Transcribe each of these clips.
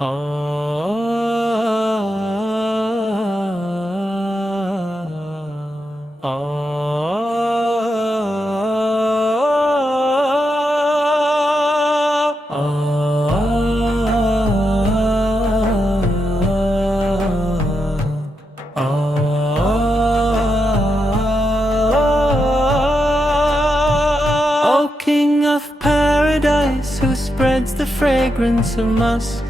O King of Paradise, who spreads the fragrance of musk,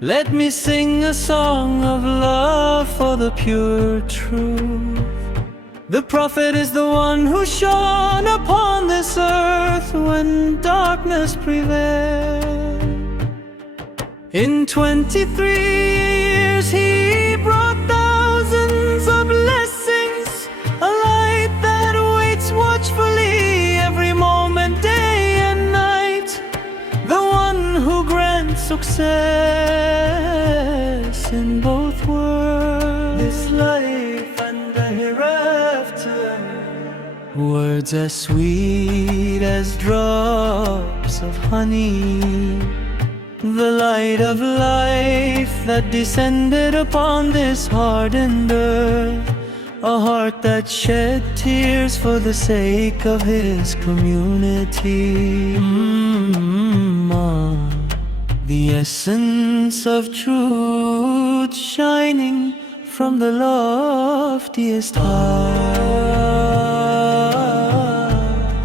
let me sing a song of love for the pure truth. The Prophet is the one who shone upon this earth when darkness prevailed. In 23 years he brought thousands of blessings, a light that waits watchfully every moment, day and night. The one who grants success in both worlds, this life and the hereafter. Words as sweet as drops of honey, the light of life that descended upon this hardened earth, a heart that shed tears for the sake of his community. The essence of truth shining from the loftiest heart.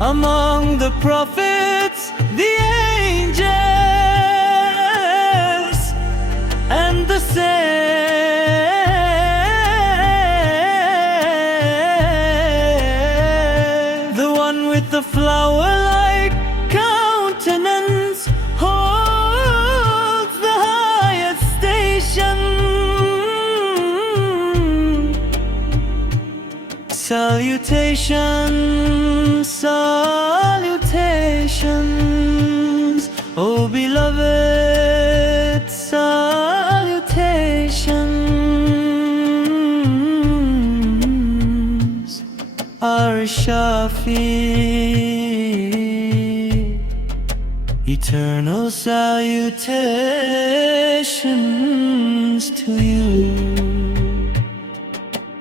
Among the prophets, the angels, and the saints, the one with the flower-like countenance holds the highest station. Salutations, salutations, O beloved, salutations. Ar-Shafi, eternal salutations to you.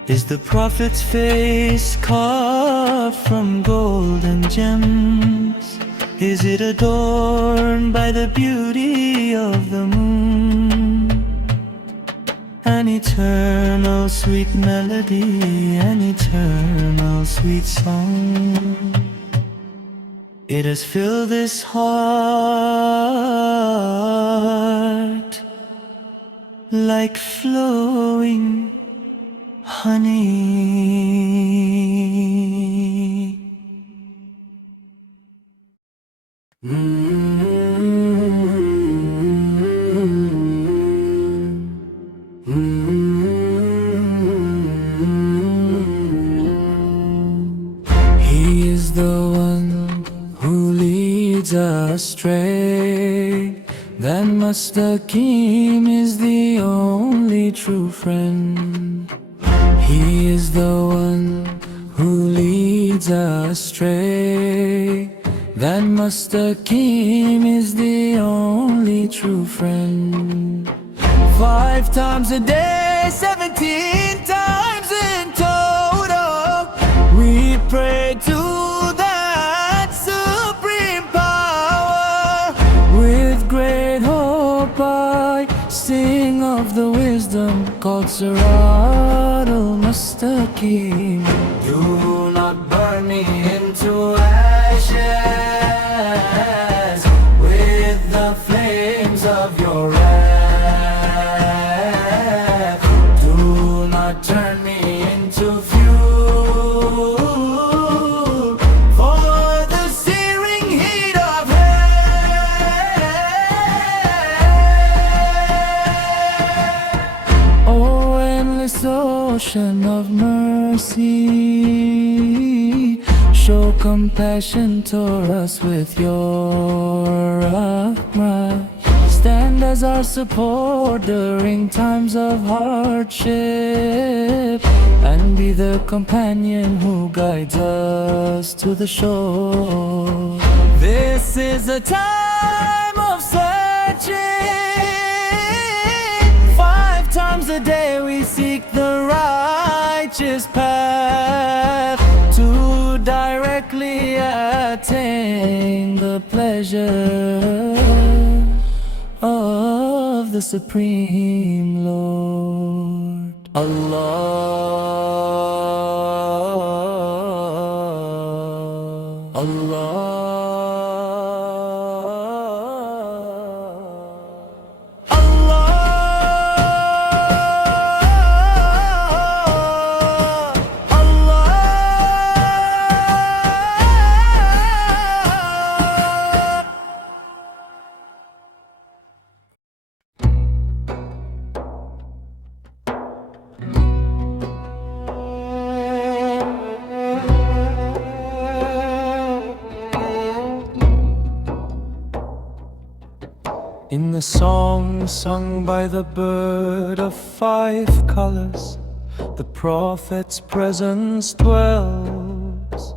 Is the Prophet's face carved from gold and gems? Is it adorned by the beauty of the moon? An eternal sweet melody, an eternal sweet song, it has filled this heart like flowing honey. He is the one who leads astray. That Mustaqim is the only true friend. He is the one who leads astray. That Mustaqim is the only true friend. 5 times a day, 17 times in total, we pray to that supreme power. With great hope I sing of the wisdom called Sirat al-Mustaqim. Do not burn me into ashes with the flames of your wrath. Do not turn me into fuel for the searing heat of hell. Oh, endless ocean of mercy, show compassion toward us with your rahmah. Stand as our support during times of hardship, and be the companion who guides us to the shore. This is a time of searching his path to directly attain the pleasure of the Supreme Lord. Allah, Allah. In the song sung by the bird of 5 colors, the Prophet's presence dwells.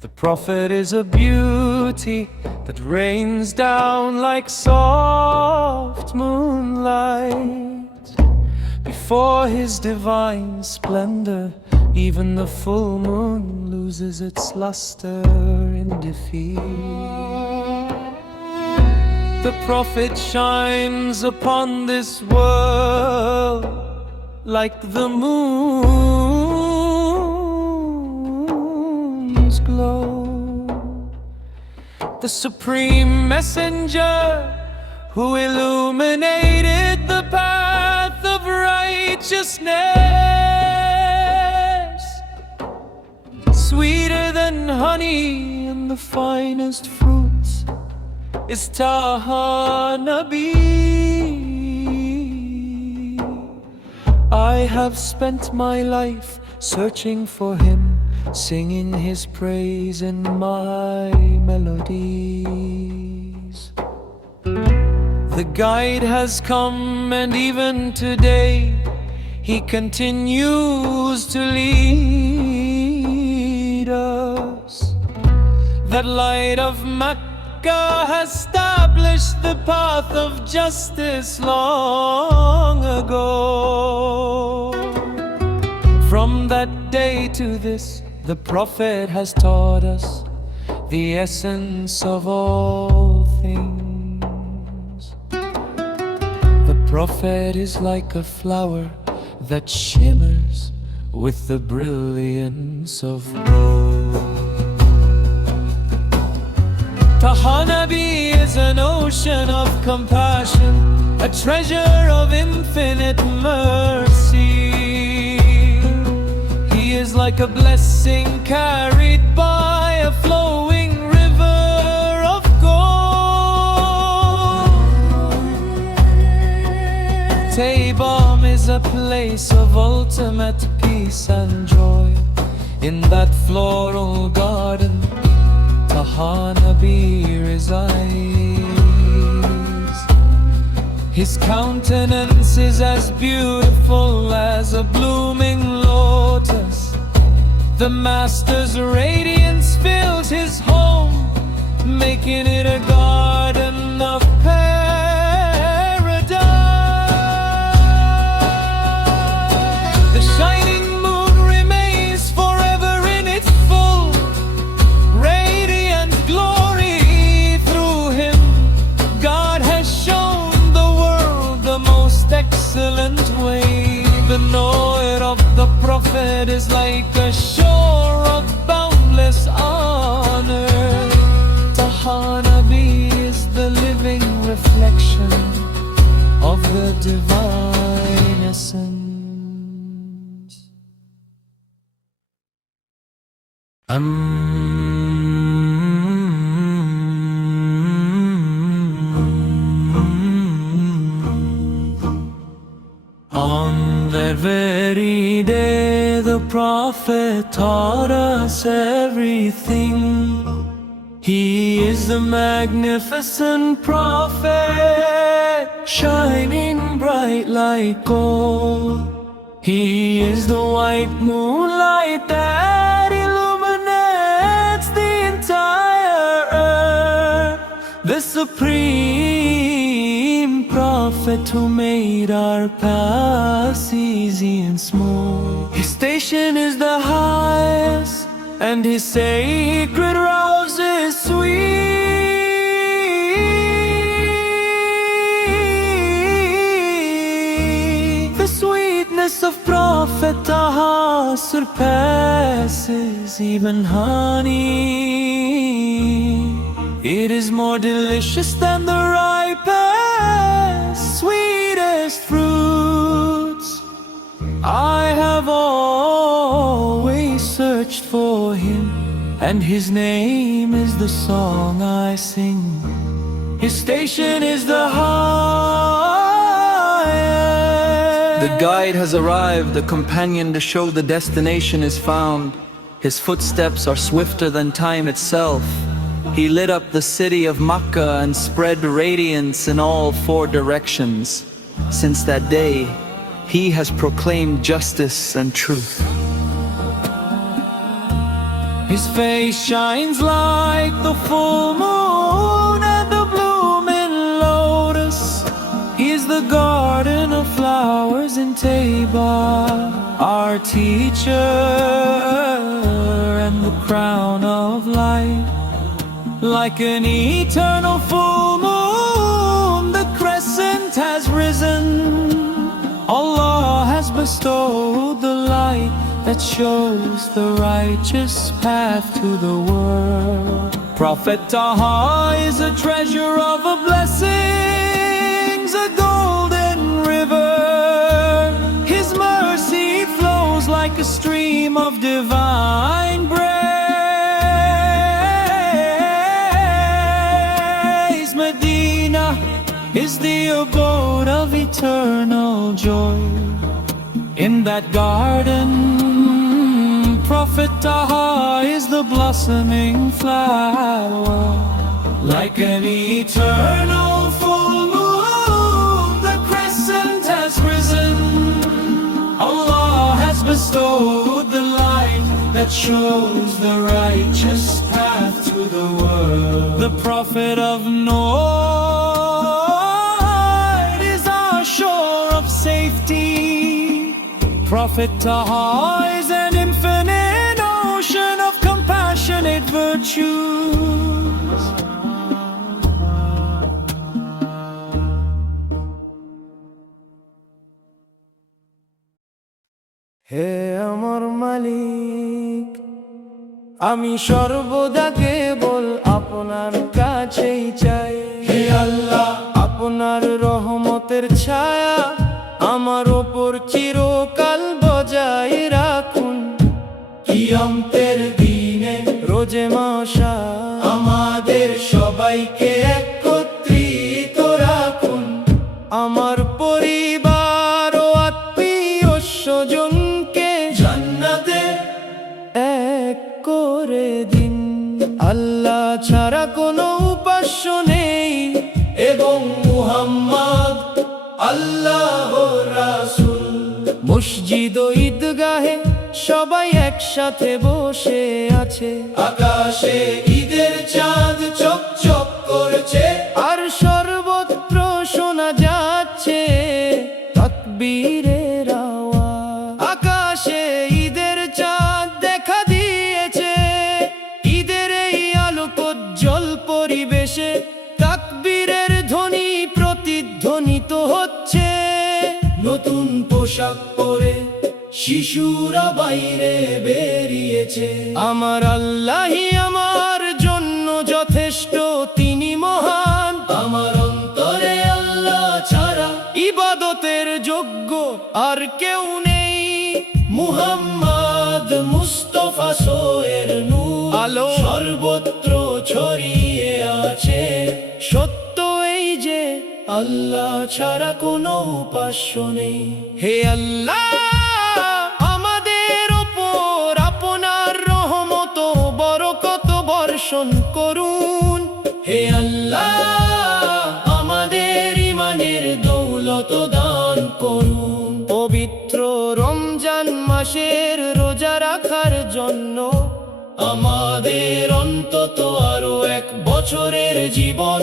The Prophet is a beauty that rains down like soft moonlight. Before his divine splendor, even the full moon loses its luster in defeat. The Prophet shines upon this world like the moon's glow. The supreme messenger who illuminated the path of righteousness, sweeter than honey and the finest fruits, is Taha Nabi. I have spent my life searching for him, singing his praise in my melodies. The guide has come, and even today he continues to lead us. That light of Makkah has established the path of justice long ago. From that day to this, the Prophet has taught us the essence of all things. The Prophet is like a flower that shimmers with the brilliance of gold. Taha Nabi is an ocean of compassion, a treasure of infinite mercy. He is like a blessing carried by a flowing river of gold. Taybam is a place of ultimate peace and joy. In that floral garden, Taha Nabi resides. His countenance is as beautiful as a blooming lotus. The Master's radiance fills his home, making it a garden of paradise. The shining moon remains forever in its full glory. Through him, God has shown the world the most excellent way. The note of the Prophet is like a shore of boundless honor. Taha Nabi is the living reflection of the divine essence. On that very day, the Prophet taught us everything. He is the magnificent Prophet, shining bright like gold. He is the white moonlight that illuminates the entire earth, the supreme Prophet who made our paths easy and smooth. His station is the highest, and his sacred rose is sweet. The sweetness of Prophet Taha surpasses even honey. It is more delicious than the ripest, sweetest fruits. I have always searched for him, and his name is the song I sing. His station is the highest. The guide has arrived, the companion to show the destination is found. His footsteps are swifter than time itself. He lit up the city of Makkah and spread radiance in all four directions. Since that day, he has proclaimed justice and truth. His face shines like the full moon and the blooming lotus. He is the garden of flowers in Taiba, our teacher and the crown of light. Like an eternal full moon, the crescent has risen. Allah has bestowed the light that shows the righteous path to the world. Prophet Taha is a treasure of a blessings, a golden river. His mercy flows like a stream of divine praise. Medina is the abode of eternal joy. In that garden, Prophet Taha is the blossoming flower. Like an eternal full moon, the crescent has risen. Allah has bestowed the light that shows the righteous path to the world. The Prophet of Noor is our shore of safety. Prophet Taha is an infinite ocean of compassionate virtues. হে আমার মালিক, আমি সর্বদা কেবল আপনার কাছেই চাই। হে আল্লাহ, আপনার রহমতের ছায়া আমার ওপর চিরকাল বজায় রাখুন। কিয়ামতের দিনে রোজে মাসা আমাদের সবাইকে একত্রিত রাখুন। আমার পরিবার ও আত্মীয় স্বজনকে জান্নাতে এক করে দিন। আল্লাহ ছাড়া কোনো উপাস্য নেই এবং মুহাম্মদ আল্লাহর রাসূল। মসজিদ ও ঈদগাহে সবাই একসাথে বসে আছে। আকাশে ঈদের চাঁদ চকচক করছে, আর সর্বত্র শোনা যাচ্ছে তাকবীরের আওয়াজ। আকাশে ঈদের চাঁদ দেখা দিয়েছে, ঈদের এই আলোকোজ্জ্বল পরিবেশে তাকবীরের ধ্বনি প্রতিধ্বনিত হচ্ছে। নতুন পোশাক পরে শিশুরা বাইরে বেরিয়েছে। আমার আল্লাহই আমার জন্য যথেষ্ট, তিনি মহান। আমার অন্তরে আল্লাহ ছাড়া ইবাদতের যোগ্য আর কেউ নেই। মুহাম্মদ মুস্তাফা সোয়ের নূর আলো সর্বত্র ছড়িয়ে আছে। সত্য এই যে আল্লাহ ছাড়া কোনো উপাস্য নেই। হে আল্লাহ, আমাদের ওপর আপনার রহমত ও বরকত বর্ষণ করুন। হে আল্লাহ, আমাদের ঈমানের দৌলত দান করুন। পবিত্র রমজান মাসের রোজা রাখার জন্য আমাদের অন্তত আরো 1 বছরের জীবন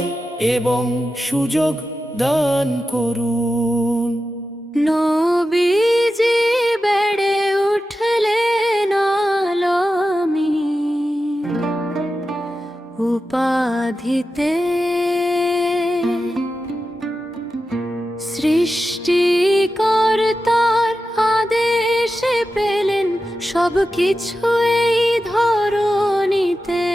এবং সুযোগ দান করুন। নবীজি বেড়ে উঠে বাঁধিতে সৃষ্টিকর্তার আদেশে পেলেন সব কিছু এই ধরণীতে।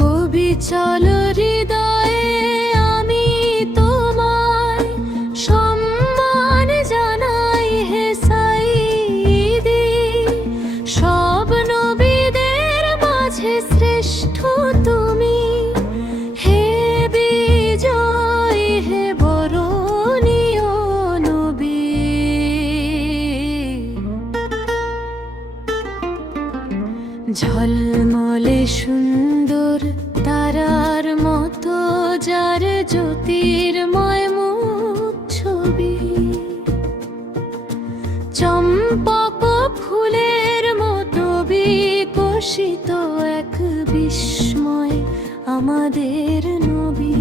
কবি চল হৃদয়ে আমি তোমায় সম্মান জানাই হে সাইদি। সব নবীদের মাঝে শ্রেষ্ঠ তুমি, হে বিজয় হে বরণীয় নবী। ঝলমলে সুন্দর তারার মতো যার জ্যোতির্ময় মুখ ছবি, চম্পক ফুলের মতো বিকশিত এক বিস্ময় আমাদের নবী।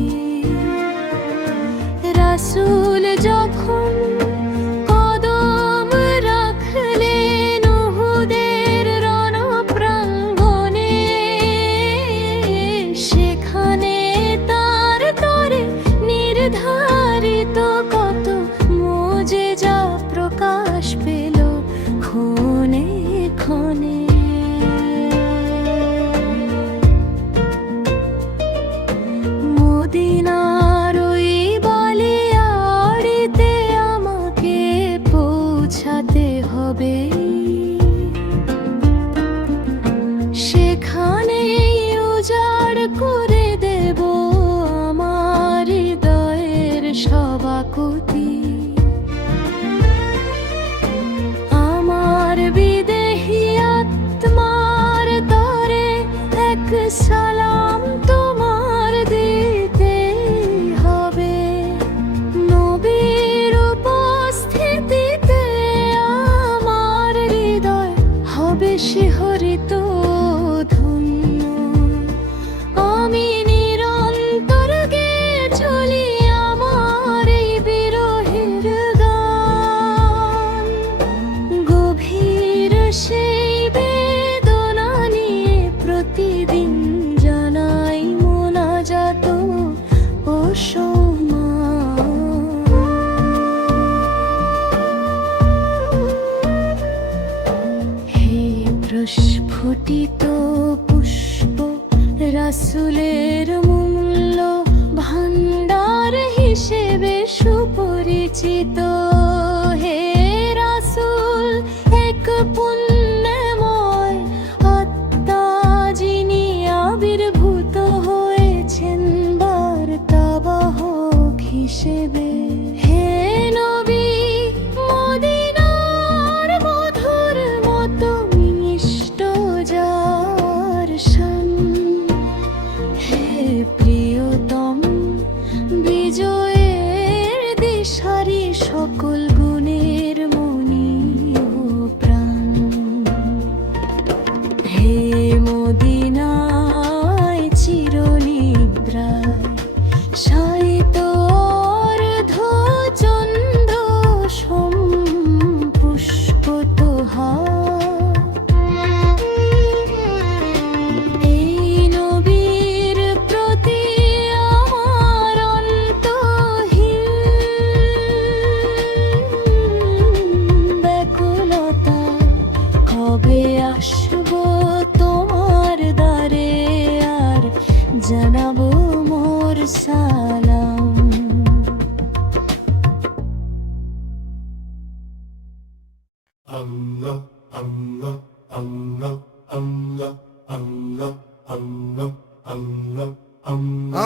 রাসূল যখন কদম রাখলেন উহুদের রণপ্রাঙ্গণে, সেখানে তার তরে নির্ধারিত কত মুজিজা প্রকাশ পেল ক্ষণে ক্ষণে। মদিনার ওই বালিয়াড়িতে আমাকে পৌঁছাতে হবে, সেখানেই উজাড় করে দেব আমার হৃদয়ের সবাকুতি। আমার বিদেহী আত্মার তরে এক সালাম তোমার দিতে হবে। নবীর উপস্থিতিতে আমার হৃদয় হবে শিহরিত ধন্য। আমি নিরন্তর গেয়ে চলি আমার এই বিরহের গান। গভীর সেই বেদনা নিয়ে প্রতিদিন জানাই মোনাজাত ও সম্মান। হে প্রস্ফুটিত পুষ্প, রাসূলের মূল্য ভাণ্ডার হিসেবে সুপরিচিত। হে রাসূল এক পুণ্যময় আত্মা, যিনি আবির্ভূত হয়েছেন বার্তাবাহক হিসেবে। হে নবী, মদিনার মধুর মতো মিষ্ট যার শান। হে প্রিয়তম, বিজয়ের দিশারি সকল গুণের মনি ও প্রাণ। হে মদিনায় চিরনিদ্রায় শায়িত অর্ধচন্দ্র সম্পুষ্পত হাত। এই নবীর প্রতি আমার অন্তহীন ব্যাকুলতা, কবে আসবো তোমার দ্বারে আর জানাবো মোর সালাম। Allah, Allah, Allah, Allah, Allah, Allah, Allah, Allah.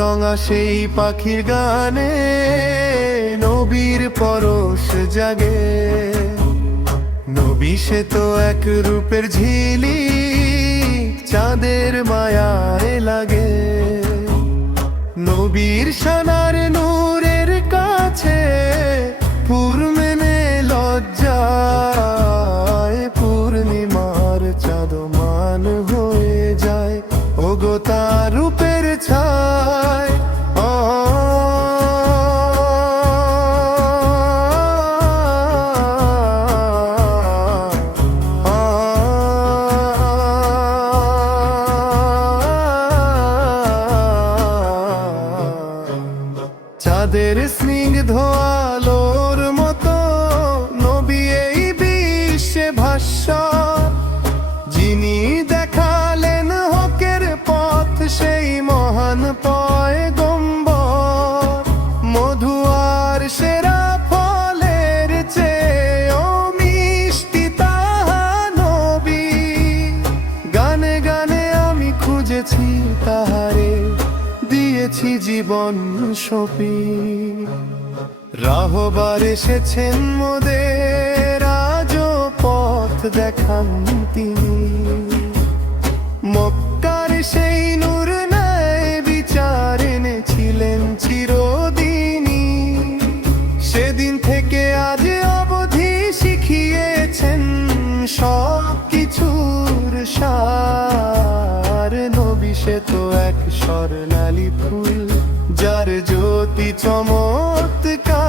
রঙা সেই পাখির গানে নবী নবীর পরশ জাগে। নবী সে তো এক রূপের ঝিলিক, চাঁদের মায়ায় লাগে। নবীর শানার নূরের কাছে পূর্ণিমে লজ্জায়, পূর্ণিমার চাঁদ মান হয়ে যায়। ওগো তার রূপের ছায়, চাঁদের স্নিগ্ধ আলোর মতো নবী এই বিশ্বে ভাস্বর। যিনি দেখালেন হকের পথ সেই মহান পয়গম্বর। মধু আর সেরা ফলের চেয়েও মিষ্টি তাহা নবী। গানে গানে আমি খুঁজেছি তাহারে, দিয়েছি জীবন সঁপি। রাহবার এসেছেন মোদের, আজও পথ দেখান তিনি। মক্কার সেই নূর নাই বিচার এনেছিলেন চিরদিনই। সেদিন থেকে আজ অবধি শিখিয়েছেন সব কিছুর সার। নবী সে তো এক স্বর্ণালী ফুল, যার জ্যোতি চমৎকার।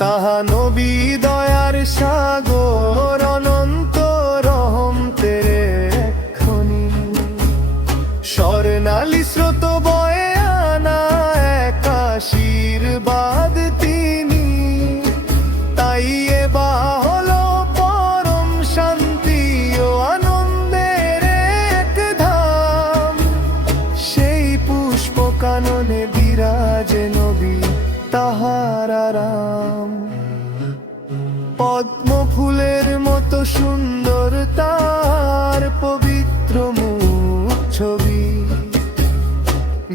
তাহা নবী দয়ার সাগর, অনন্ত রহম তেরে খনি। স্বর্ণালী স্রোত বয়ে আনা এক আশীর্বাদ তিনি। তাই এবা হলো পরম শান্তি ও আনন্দের এক ধাম। সেই পুষ্প কাননে বিরাজে নবী, তাহার আরাম। পদ্ম ফুলের মতো সুন্দর তার পবিত্র মুখ ছবি।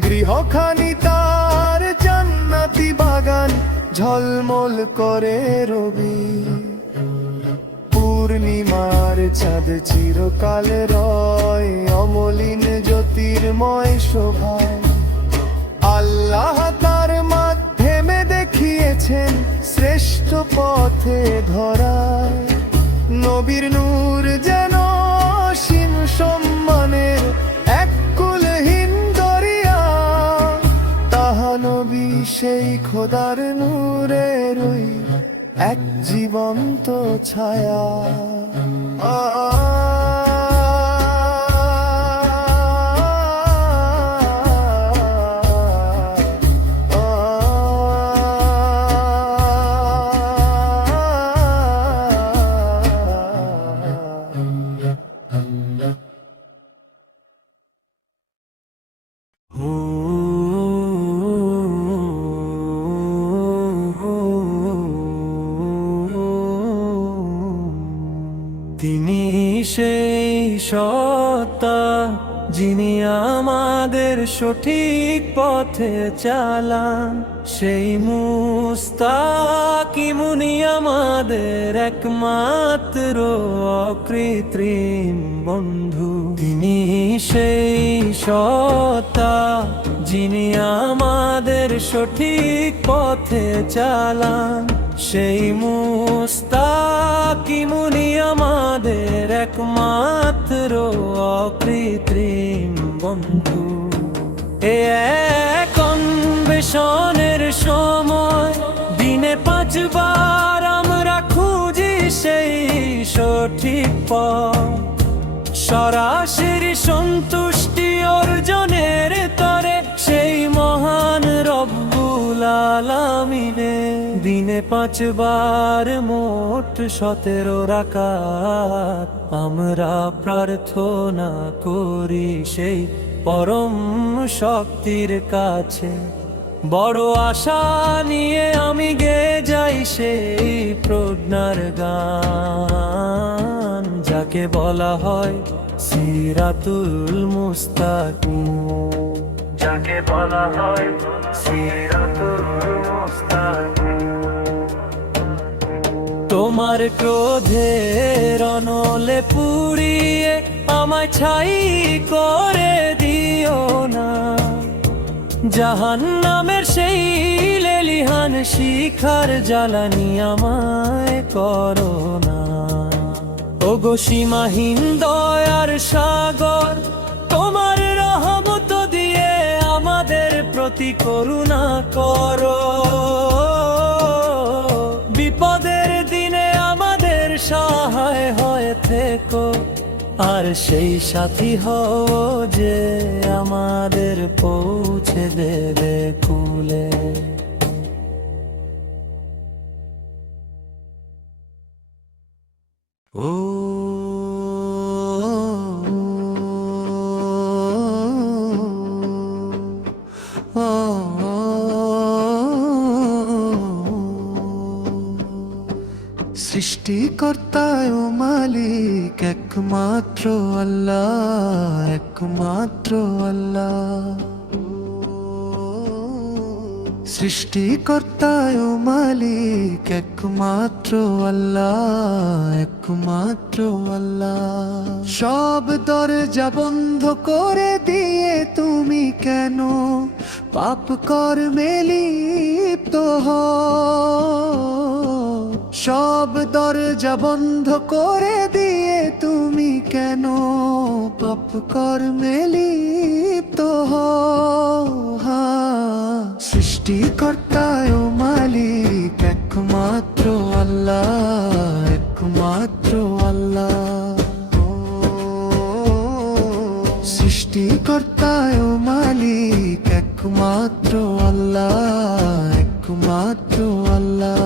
গৃহখানি তার জান্নাতি বাগান, ঝলমল করে রবি। পূর্ণিমার চাঁদ চিরকাল রয়, অমলিন জ্যোতির্ময় শোভায়। আল্লাহ তার মাধ্যমে দেখিয়েছেন শ্রেষ্ঠ পথে ধরায়। নবীর নূর যেন অসীম সম্মানের এক কুলহীন দরিয়া। তাহা নবী সেই খোদার নূরেরই এক জীবন্ত ছায়া। তিনি সেই সত্তা, যিনি আমাদের সঠিক পথে চালান। সেই মুস্তাকিমুনি আমাদের একমাত্র অকৃত্রিম বন্ধু। তিনি সেই সত্তা, যিনি আমাদের সঠিক পথে চালান। সেই মুস্তাকিমুনি আমাদের একমাত্র অকৃত্রিম বন্ধু। এ এক অন্বেষণের সময়, দিনে 5 বার আমরা খুঁজি সেই সঠিক পথ। সরাসরি সন্তুষ্টি অর্জনের তরে সেই মহান রব্বুল আলামিনে। দিনে 5 বার মোট 17 রাকাত আমরা প্রার্থনা করি সেই পরম শক্তির কাছে। বড় আশা নিয়ে আমি গেয়ে যাই সেই প্রজ্ঞার গান, যাকে বলা হয় সিরাতুল মুস্তাকিম, যাকে বলা হয় সিরাতুল মুস্তাকিম। তোমার ক্রোধের অনলে পুড়িয়ে আমায় ছাই করে দিও না, জাহান্নামের সেই লেলিহান শিখার জ্বালানি আমায় করো না। ওগো সীমাহীন দয়ার সাগর, তোমার রহমত দিয়ে আমাদের প্রতি করুণা করো। বিপদের দিনে আমাদের সহায় হয়ে থেকো, আর সেই সাথী হও যে আমাদের পৌঁছে দেবে কুলে। ও সৃষ্টিকর্তা ও মালিক একমাত্র আল্লাহ, একমাত্র আল্লাহ। সৃষ্টিকর্তা ও মালিক একমাত্র আল্লাহ, একমাত্র আল্লাহ। সব দরজা বন্ধ করে দিয়ে তুমি কেন পাপ কর্মে লিপ্ত হও? সব দরজা বন্ধ করে দিয়ে তুমি কেন পাপ কর্মে লিপ্ত হও? সৃষ্টিকর্তা ও মালিক একমাত্র আল্লাহ, একমাত্র আল্লাহ। সৃষ্টিকর্তা ও মালিক একমাত্র আল্লাহ, একমাত্র আল্লাহ।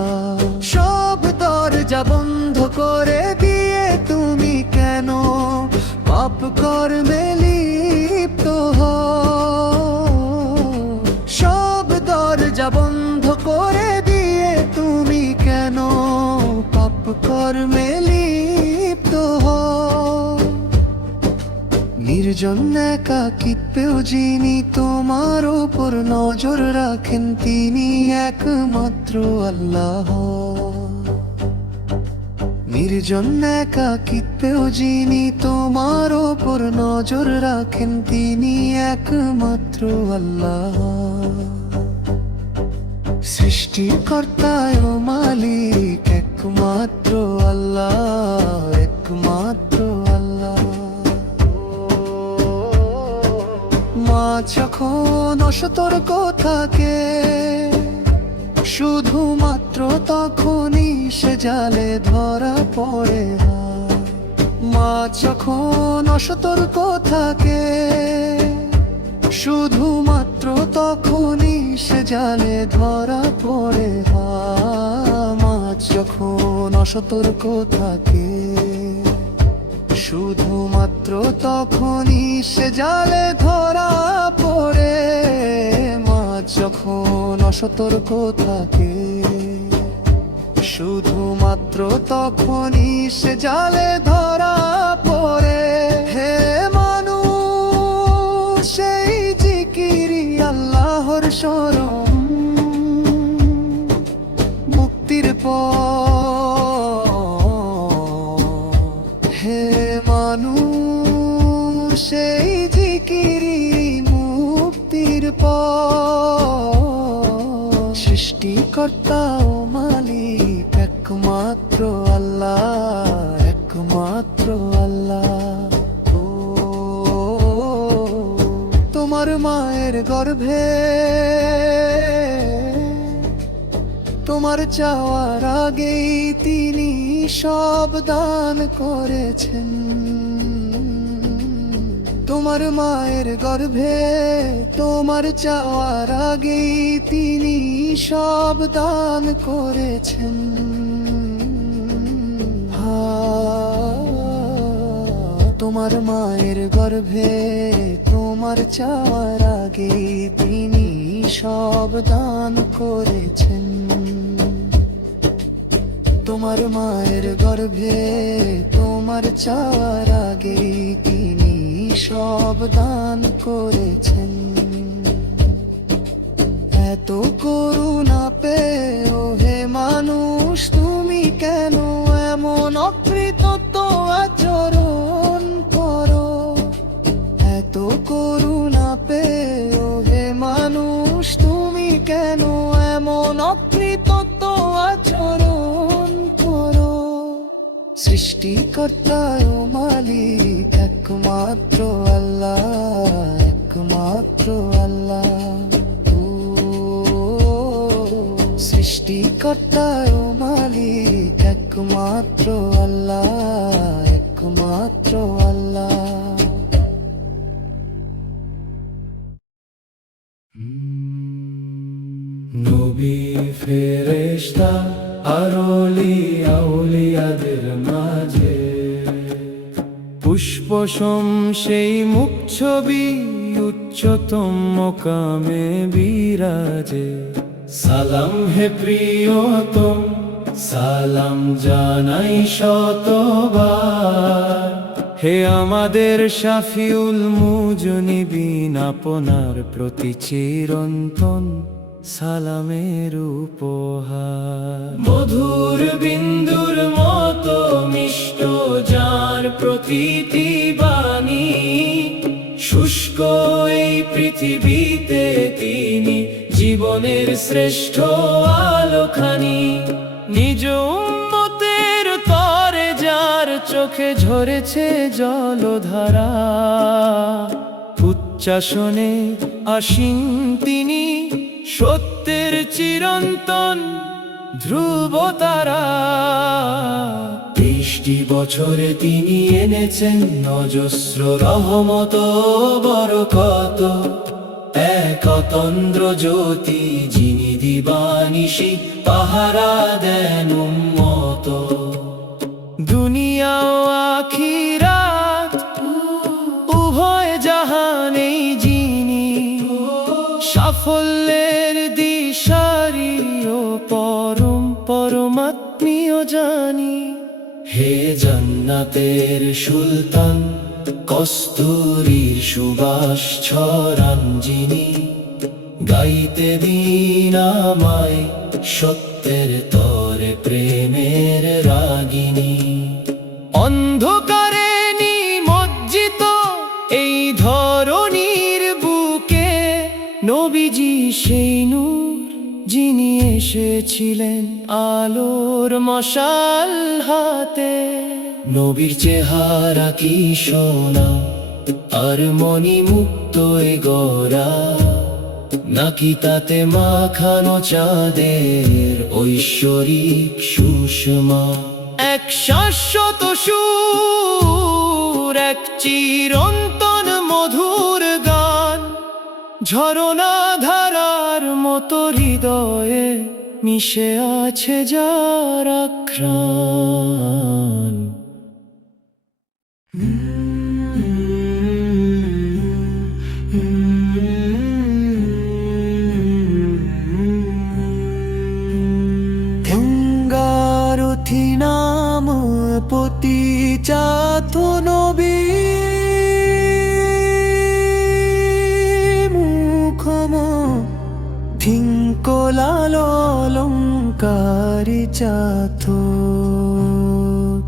সব দরজা বন্ধ করে দিয়ে তুমি কেন পাপ কর্মে লিপ্ত হও? সব দরজা বন্ধ করে দিয়ে তুমি কেন পাপ কর্মে লিপ্ত হও? নির্জন একাকিত্বেও যিনি তোমার উপর নজর রাখেন, তিনি একমাত্র আল্লাহ। নির্জন একাকিত্বেও যিনি তোমার উপর নজর রাখেন, তিনি একমাত্র আল্লাহ। সৃষ্টিকর্তা ও মালিক একমাত্র আল্লাহ, একমাত্র আল্লাহ। মাছ যখন অসতর্ক থাকে, শুধুমাত্র তখনই সে জালে ধরা পড়ে। মাছ যখন অসতর্ক থাকে, শুধুমাত্র তখনই সে জালে ধরা পড়ে। মাছ যখন অসতর্ক থাকে, শুধুমাত্র তখনই সে জালে ধরা পড়ে। মাছ যখন অসতর্ক থাকে, শুধুমাত্র তখনই সে জালে ধরা পড়ে। হে মানুষ, সেই জিকিরি আল্লাহর শরণ, মুক্তির পথ। হে মানুষ, সেই জিকিরি মুক্তির পথ। সৃষ্টিকর্তা ও মালিক একমাত্র আল্লাহ, একমাত্র আল্লাহ। তোমার মায়ের গর্ভে তোমার চাওয়ার আগেই তিনি সব দান করেছেন। তোমার মায়ের গর্ভে তোমার চাওয়ার আগেই তিনি সব দান করেছেন। তোমার মায়ের গর্ভে তোমার চাওয়ার আগেই তিনি সব দান করেছেন। তোমার মায়ের গর্ভে তোমার চাওয়ার আগে তিনি সব দান করেছেন। এত করুণা পেয়েও হে মানুষ তুমি কেন এমন অকৃতজ্ঞ আচরণ করো? এত করুণা পেয়েও হে মানুষ তুমি কেন এমন অকৃতজ্ঞ আচরণ করো? সৃষ্টিকর্তা ও মালিক একমাত্র আল্লাহ, একমাত্র আল্লাহ। সৃষ্টিকর্তা ও মালিক একমাত্র আল্লাহ, একমাত্র আল্লাহ। নবী ফেরেশতা আর ওলি আউলিয়াদের মাঝে পুষ্পসম সেই মুখ ছবি উচ্চতম মকামে বিরাজে। সালাম হে প্রিয়তম, সালাম জানাই শতবার। হে আমাদের শাফিউল মুজনিবিন, আপনার প্রতি চিরন্তন সালামের উপহার। মধুর বিন্দুর মতো মিষ্ট যার প্রতিটি বাণী, শুষ্ক এই পৃথিবীতে তিনি জীবনের শ্রেষ্ঠ আলোখানি। নিজ উম্মতের তরে যার চোখে ঝরেছে জলধারা, উচ্চাসনে আসীন তিনি সত্যের চিরন্তন ধ্রুবতারা। ৩০টি বছরে তিনি এনেছেন অজস্র রহমত বরকত। এক অতন্দ্র জ্যোতি যিনি দিবানিশি পাহারা দেন উম্মত। দুনিয়া ও আখিরাত উভয় জাহানেই যিনি সাফল্যের দিশারি ও পরমাত্মীয় জানি। হে জান্নাতের সুলতান, কস্তুরীর সুবাস ছড়ান যিনি, গাইতে দিন আমায় সত্যের তরে প্রেমের রাগিনী। অন্ধকারে নিমজ্জিত এই ধরণীর বুকে নবীজি সেই নূর যিনি এসেছিলেন আলোর মশাল হাতে। নবীর চেহারা কি সোনা আর মণি মুক্ত এ গড়া, নাকি তাতে মাখানো চাঁদের ঐশ্বরিক সুষমা। এক শাশ্বত সুর, এক চিরন্তন মধুর গান, ঝরনা ধারার মতো হৃদয়ে মিশে আছে যার আঘ্রাণ। গঙ্গারথি নাম পতি চাথ নবী, মুখম থিঙ্কলালঙ্কারি চাথ।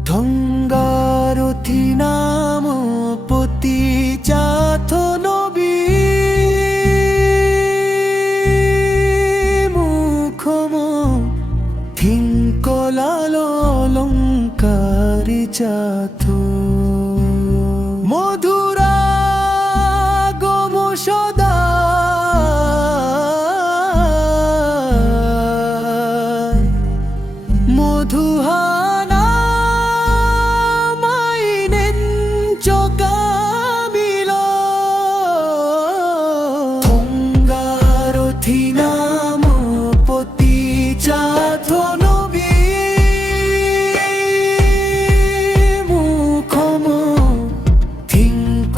গঙ্গারথি নাম পতি চাথ নবী, মুখম থিঙ্কলালঙ্কারি চাথ। মধুরা গম সদা মধুহানা মাইনেন চকামিল। গঙ্গারথি নাম পতি চাথ নবী, মুখম থিঙ্ক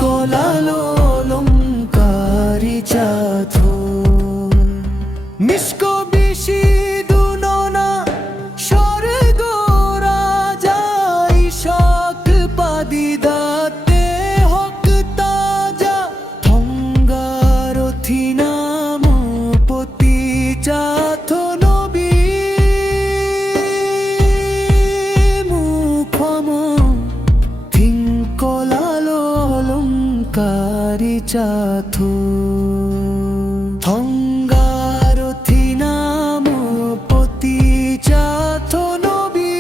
অলঙ্কারি চাথু থঙ্গারথি নাম পতি চাথো নবী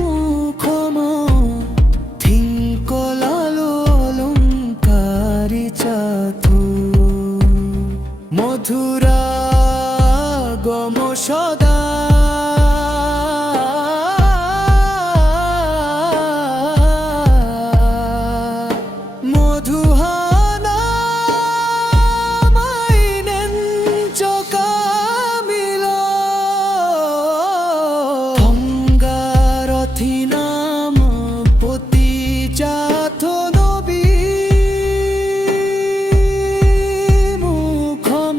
মুখম থিঙ্কলালো অলঙ্কারি চাথু মধুরা গম সদা মধুহানা মাইনেন চকামিল থঙ্গারথি নাম পতি চাথো নবী মুখম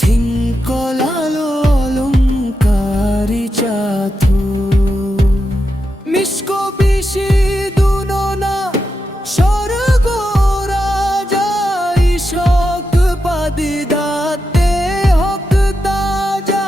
থিঙ্কলালো অলঙ্কারি চাথু মিস্কো বিশি দুননা স্বর্গ রাজা ইশক পাদি দাতে হক তাজা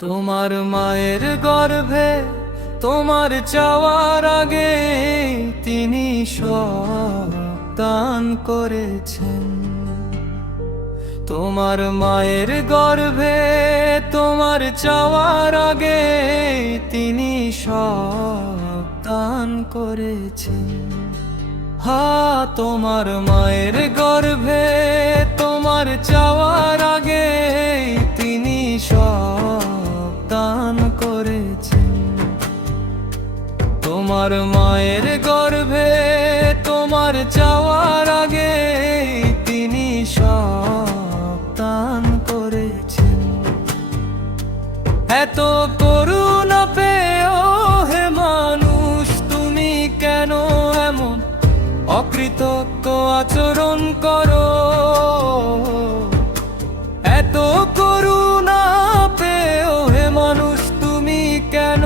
তোমার মায়ের গর্ভে তোমার চাওয়ার আগে তিনি সব দান করেছেন তোমার মায়ের গর্ভে তোমার চাওয়ার আগে তিনি সব দান করেছেন তোমার মায়ের গর্ভে তোমার চাওয়ার আগে তিনি সব দান করেছেন তোমার মায়ের গর্ভে তোমার চাওয়ার আগে তিনি সব দান করেছেন এত করুণা পেও হে মানুষ তুমি কেন এমন অকৃতজ্ঞ আচরণ করো এত করুণা পেও হে মানুষ তুমি কেন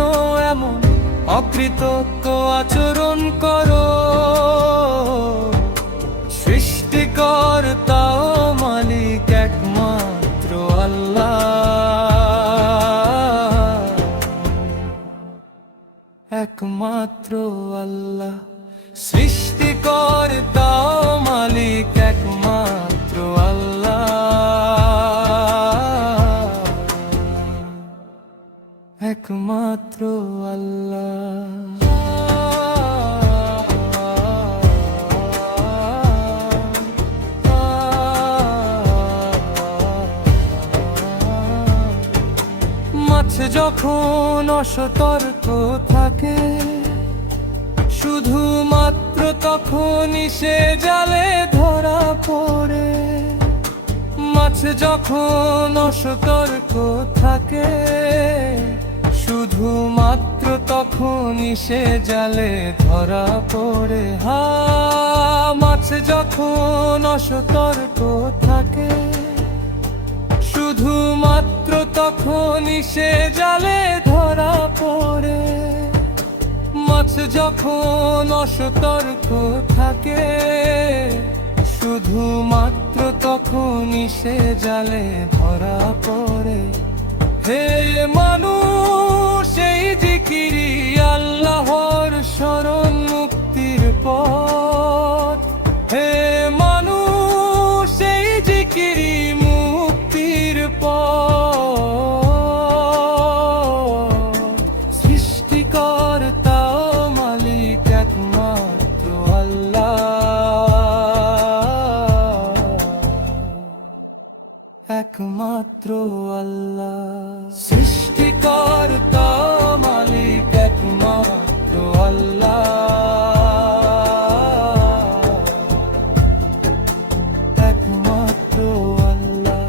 এমন অকৃতজ্ঞ আচরণ করো সৃষ্টিকর্তা ও মালিক একমাত্র আল্লাহ একমাত্র আল্লাহ সৃষ্টিকর্তা ও মালিক একমাত্র আল্লাহ একমাত্র আল্লাহ মাছ যখন অসতর্ক থাকে শুধুমাত্র তখনই সে জালে ধরা পড়ে মাছ যখন অসতর্ক থাকে শুধুমাত্র তখনই সে জালে ধরা পড়ে মাছ যখন অসতর্ক থাকে শুধুমাত্র তখনই সে জালে ধরা পড়ে মাছ যখন অসতর্ক থাকে শুধুমাত্র তখনই সে জালে ধরা পড়ে হে মানুষ এই জিকিরি আল্লাহর শরণ মুক্তির পথ হে মানুষ এই জিকিরি মুক্তির পথ সৃষ্টিকর্তা ও মালিক একমাত্র আল্লাহ একমাত্র আল্লাহ সৃষ্টিকর্তা ও মালিক একমাত্র আল্লাহ একমাত্র আল্লাহ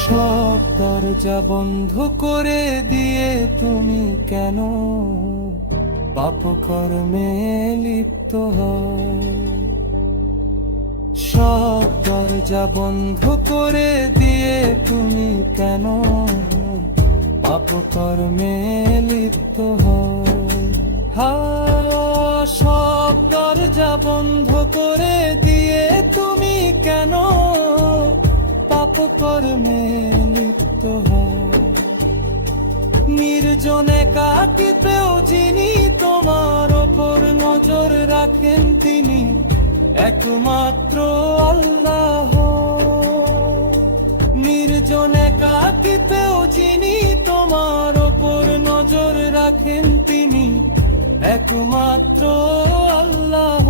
সব দরজা বন্ধ করে দিয়ে তুমি কেন পাপ কর্মে লিপ্ত হও? সব দরজা বন্ধ করে দিয়ে তুমি কেন পাপ কর্মে লিপ্ত হও? সব দরজা বন্ধ করে দিয়ে তুমি কেন পাপ কর্মে লিপ্ত হও? নির্জনে কাটিতেও যিনি তোমার ওপর নজর রাখেন তিনি একমাত্র আল্লাহ। নির্জনে কাটিতেও যিনি তোমার ওপর নজর রাখেন তিনি একমাত্র আল্লাহ।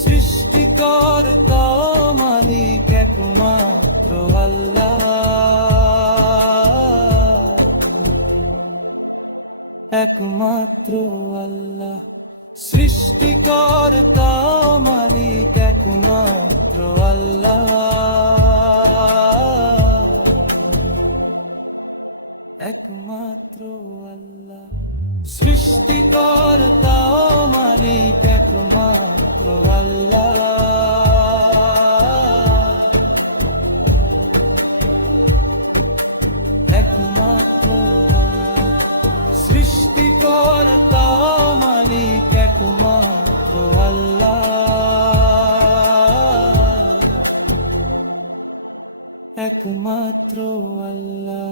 সৃষ্টিকর্তা মালিক একমাত্র আল্লাহ, একমাত্র আল্লাহ। সৃষ্টিকর্তা মালিক একমাত্র আল্লাহ, একমাত্র আল্লাহ। সৃষ্টিকর্তা মালিক একমাত্র আল্লাহ, একমাত্র আল্লাহ। সৃষ্টিকর্তা মালিক একমাত্র আল্লাহ, একমাত্র আল্লাহ।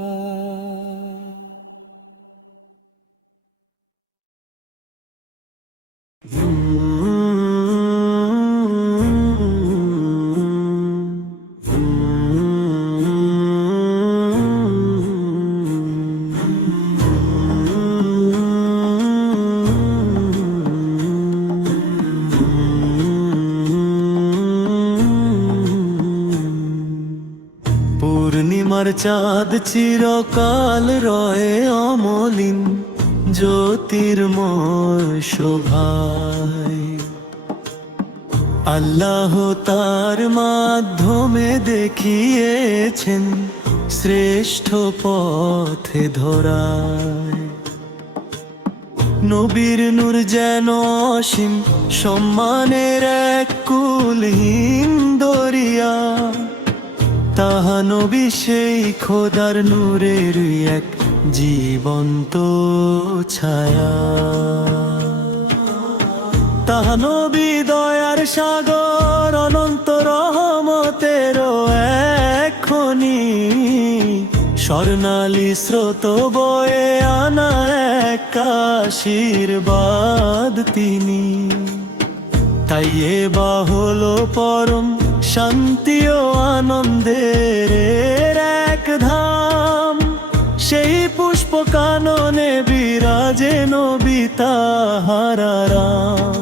পূর্ণিমার চাঁদ চিরকাল রয়ে অমলিন জ্যোতির্ময় শোভায়। আল্লাহ তার মাধ্যমে দেখিয়েছেন শ্রেষ্ঠ পথে ধরায়। নবীর নূর যেন অসীম সম্মানের এক কুলহীন দরিয়া, তাহা নবী সেই খোদার নূরের এক জীবন্ত ছায়া। তাহা নবী দয়ার সাগর অনন্ত রহমতেরও এক খনি, স্বর্ণালী স্রোত বয়ে আনা এক আশীর্বাদ তিনি। তাই এবা হলো পরম শান্তি ও আনন্দের এক ধাম। সেই পুষ্প কাননে বিরাজে নবী তাহার আরাম।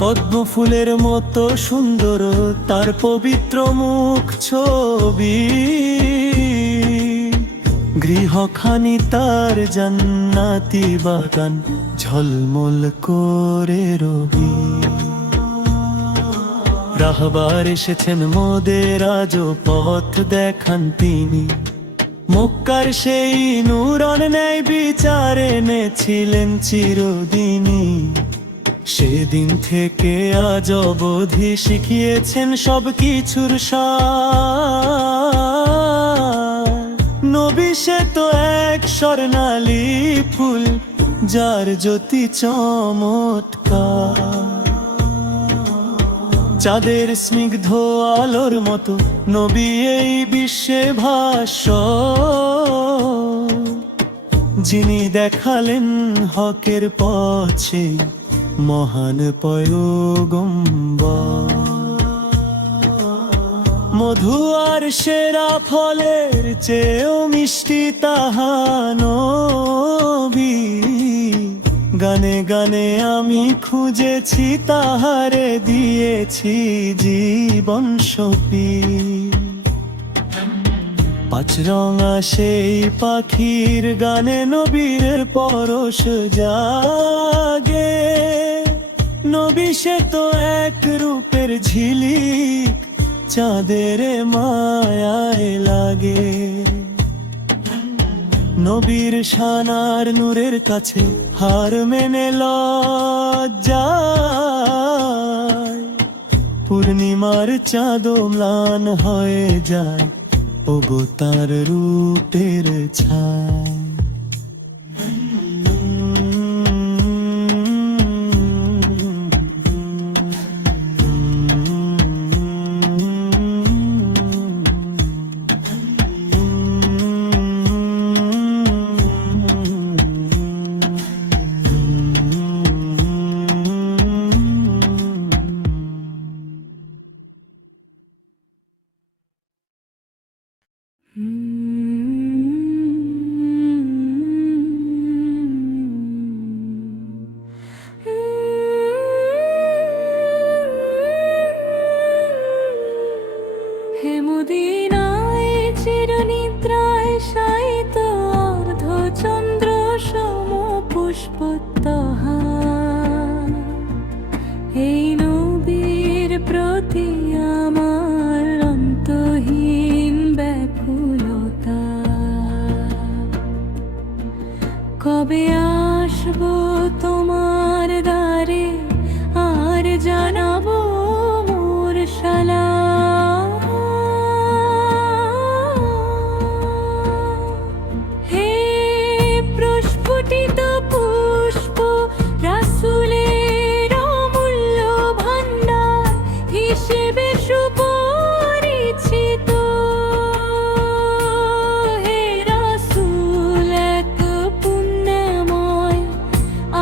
পদ্ম ফুলের মতো সুন্দর তার পবিত্র মুখ ছবি, গৃহখানি তার জান্নাতি বাগান ঝলমল করে রবি। রাহবার এসেছেন মোদের আজও পথ দেখান তিনি, মক্কার সেই নূরন ন্যায় বিচার এনেছিলেন চিরদিনই। সেদিন থেকে আজ অবধি শিখিয়েছেন সব কিছুর সার। নবী সে তো এক স্বর্ণালী ফুল, যার জ্যোতি চমৎকার। চাঁদের স্নিগ্ধ আলোর মতো নবী এই বিশ্বে ভাস্বর। যিনি দেখালেন হকের পথে মহান পয়গম্বর। মধু আর সেরা ফলের চেয়েও মিষ্টি তাহা নবী। গানে গানে আমি খুঁজেছি তাহারে দিয়েছি জীবন সপি। পাঁচ রঙা সেই পাখির গানে নবীর পরশ জাগে। নবী সে তো এক রূপের ঝিলিক, চাঁদের মায়ায় লাগে। নবীর শানার নূরের কাছে হার মেনে লজ্জায়, পূর্ণিমার চাঁদও ম্লান হয়ে যায়, ওগো তার রূপের ছায়। হে মদিনায় চিরনিদ্রায় শায়িত অর্ধচন্দ্র সম পুষ্পোত্তহার, এই নবীর প্রতি আমার অন্তহীন ব্যাকুলতা। কবে আসবো তোমার দ্বারে আর জানাবো মোর সালাম। হে প্রস্ফুটিত পুষ্প রাসূলের অমূল্য ভান্ডার হিসেবে সুপরিচিত, হে রাসূল এক পুণ্যময়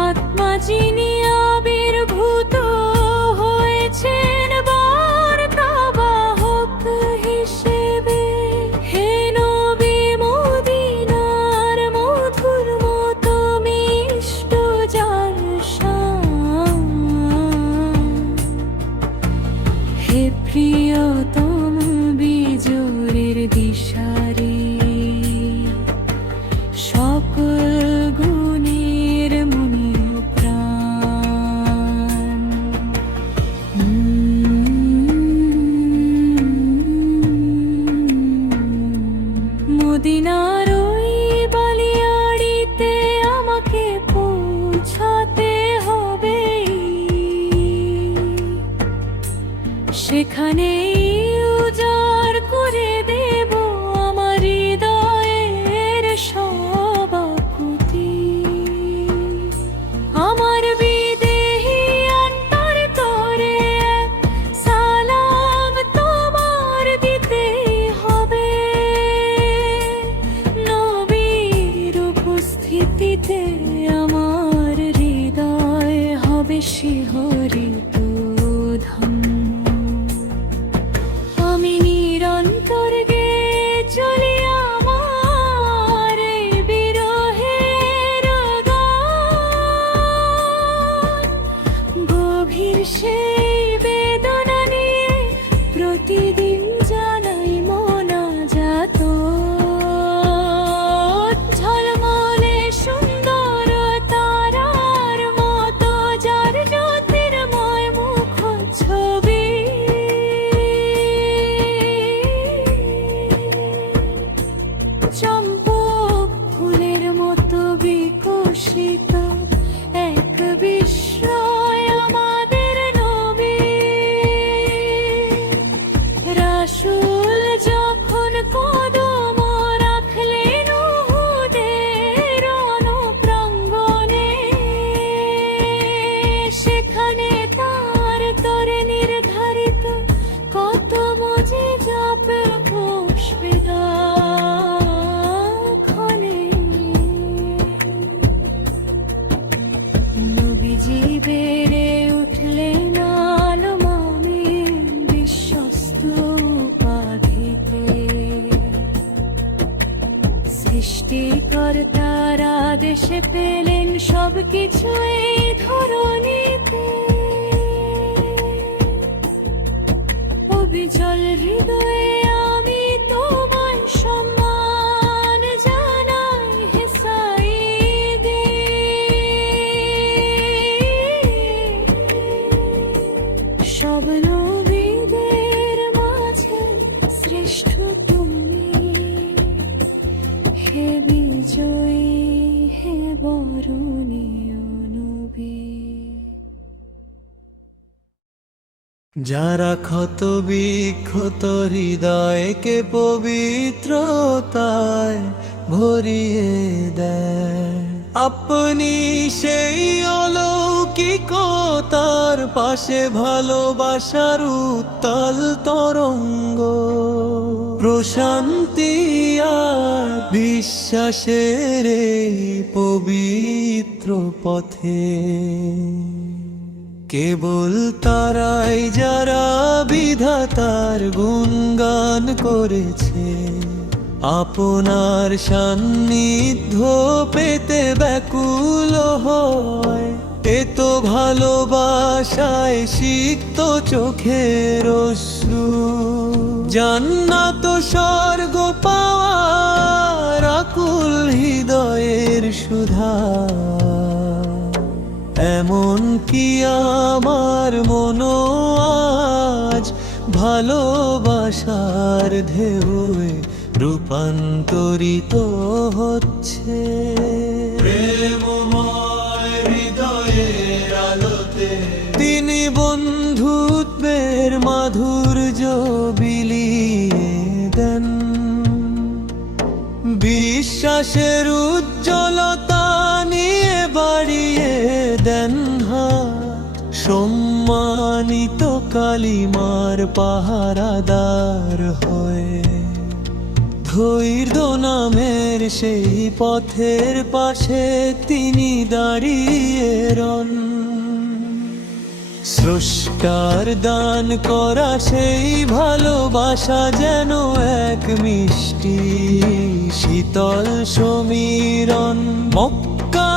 আত্মা যিনি আবির্ভূত হয়েছেন বার্তাবাহক হিসেবে। হে নবী মদিনার মধুর মতো মিষ্ট যার শান, হে প্রিয়তম বিজোরের দিশারি, সকল গুণের মুনির প্রাণ। মদিনার ওই বালিয়াড়িতে আমাকে পৌঁছাতে হবে, সেখানেই উজাড় করে দেব আমার হৃদয়ের সব আকুতি। আমার বিদেহী অন্তর তোরে এক সালাম তোমার দিতে হবে, নবীর উপস্থিতিতে আমার হৃদয় হবে শিহরিত ধন্য। আমি নিরন্তর গেয়ে চলি আমার এই বিরহের গান, গভীর সেই বেদনা নিয়ে প্রতিদিন জানাই মোনাজাত। ঝলমলে সুন্দর তারার মতো যার জ্যোতির্ময় মুখচ্ছবি, চম্পক ফুলের মতো বিকশিত এক বিস্ময় আমাদের নবী। রাসূল যখন কদম রাখলেন উহুদের রণপ্রাঙ্গণে, সেখানে তার তরে নির্ধারিত কত মুজিজাত পুষ্পে দাখনে। নবীজি বেড়ে উঠলেন আলমামিন বিশ্বস্ত উপাধিতে, সৃষ্টিকর্তার আদেশে পেলেন সবকিছু এই ধরণীতে। অবিচল হৃদয়ে আমি তোমায় সম্মান জানাই, হে সাঈদী। সব নবীদের মাঝে শ্রেষ্ঠ তুমি, হে বিজয়ী, হে বরণীয় নবী। যারা ক্ষত বিক্ষত হৃদয়কে পবিত্রতায় ভরিয়ে দেয়, আপনি সেই অলৌকিকতার পাশে ভালোবাসার উত্তাল তরঙ্গ, প্রশান্তি আর বিশ্বাসের এই পবিত্র পথে। কেবল তারাই যারা বিধাতার গুণগান করেছে, আপনার সান্নিধ্য পেতে ব্যাকুল হয়। এ তো ভালোবাসায় সিক্ত চোখের অশ্রু, জান্নাত স্বর্গ পাওয়ার আকুল হৃদয়ের সুধা। এমন কি আমার মনো আজ ভালোবাসার ঢেউয়ে রূপান্তরিত হচ্ছে। প্রেমময় হৃদয়ের আলোতে তিনি বন্ধুত্বের মাধুর্য বিলিয়ে দেন, বিশ্বাসের উজ্জ্বলতা নিয়ে বাড়িয়ে দেন হাত। সম্মানিত কালিমার পাহারাদার হয়ে ধৈর্য নামের সেই পথের পাশে তিনি দাঁড়িয়ে রন। স্রষ্টার দান করা সেই ভালোবাসা যেন এক মিষ্টি শীতল সমীরণ। মক্কা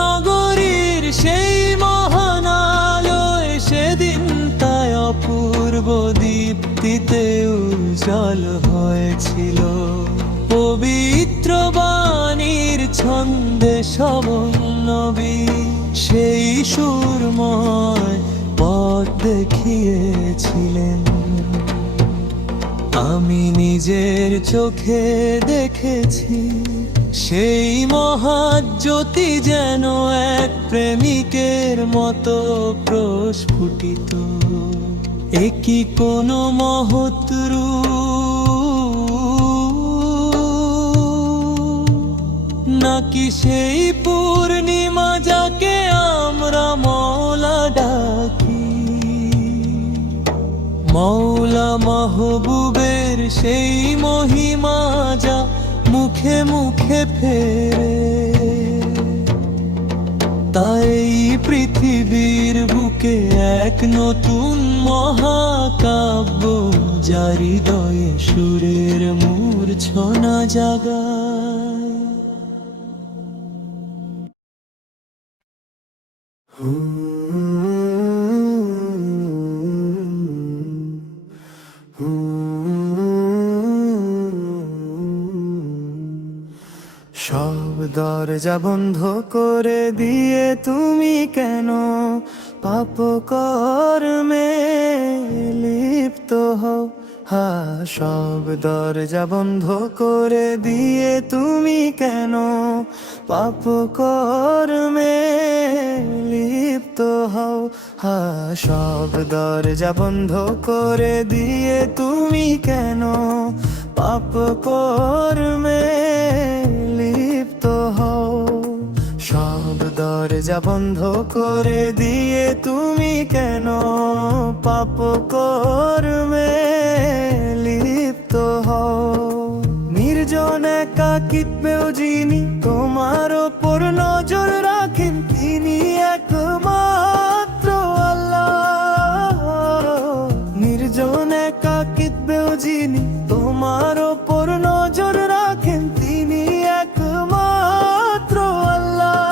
নগরীর সেই মহান আলোয় সেদিন তাই অপূর্ব দীপ্তিতে উজ্জ্বল হয়েছিল। পবিত্র বাণীর ছন্দে সবল নবী সেই সুরময় পথ দেখিয়েছিলেন। আমি নিজের চোখে দেখেছি সেই মহাজ্যোতি যেন এক প্রেমিকের মতো প্রস্ফুটিত। এ কি কোনো মহৎ রূপ, নাকি সেই পূর্ণিমা যাকে আমরা মওলা ডাকি? মওলা মাহবুবের সেই মহিমা যা মুখে মুখে ফেরে, তাই পৃথিবীর বুকে এক নতুন মহাকাব্য যার হৃদয়ে সুরের মূর্ছনা জাগায়। সব দরজা বন্ধ করে দিয়ে তুমি কেন পাপ কর্মে লিপ্ত হও? সব দরজা বন্ধ করে দিয়ে তুমি কেন পাপ কর্মে লিপ্ত হও? সব দরজা বন্ধ করে দিয়ে তুমি কেন পাপ কর্মে লিপ্ত হও? সব দরজা বন্ধ করে দিয়ে তুমি কেন পাপ কর্মে লিপ্ত হও? নির্জন একাকিত্বেও যিনি তোমার ওপর নজর রাখেন, তিনি একমাত্র আল্লাহ। নির্জন একাকিত্বেও যিনি তোমার ওপর নজর রাখেন, তিনি একমাত্র আল্লাহ।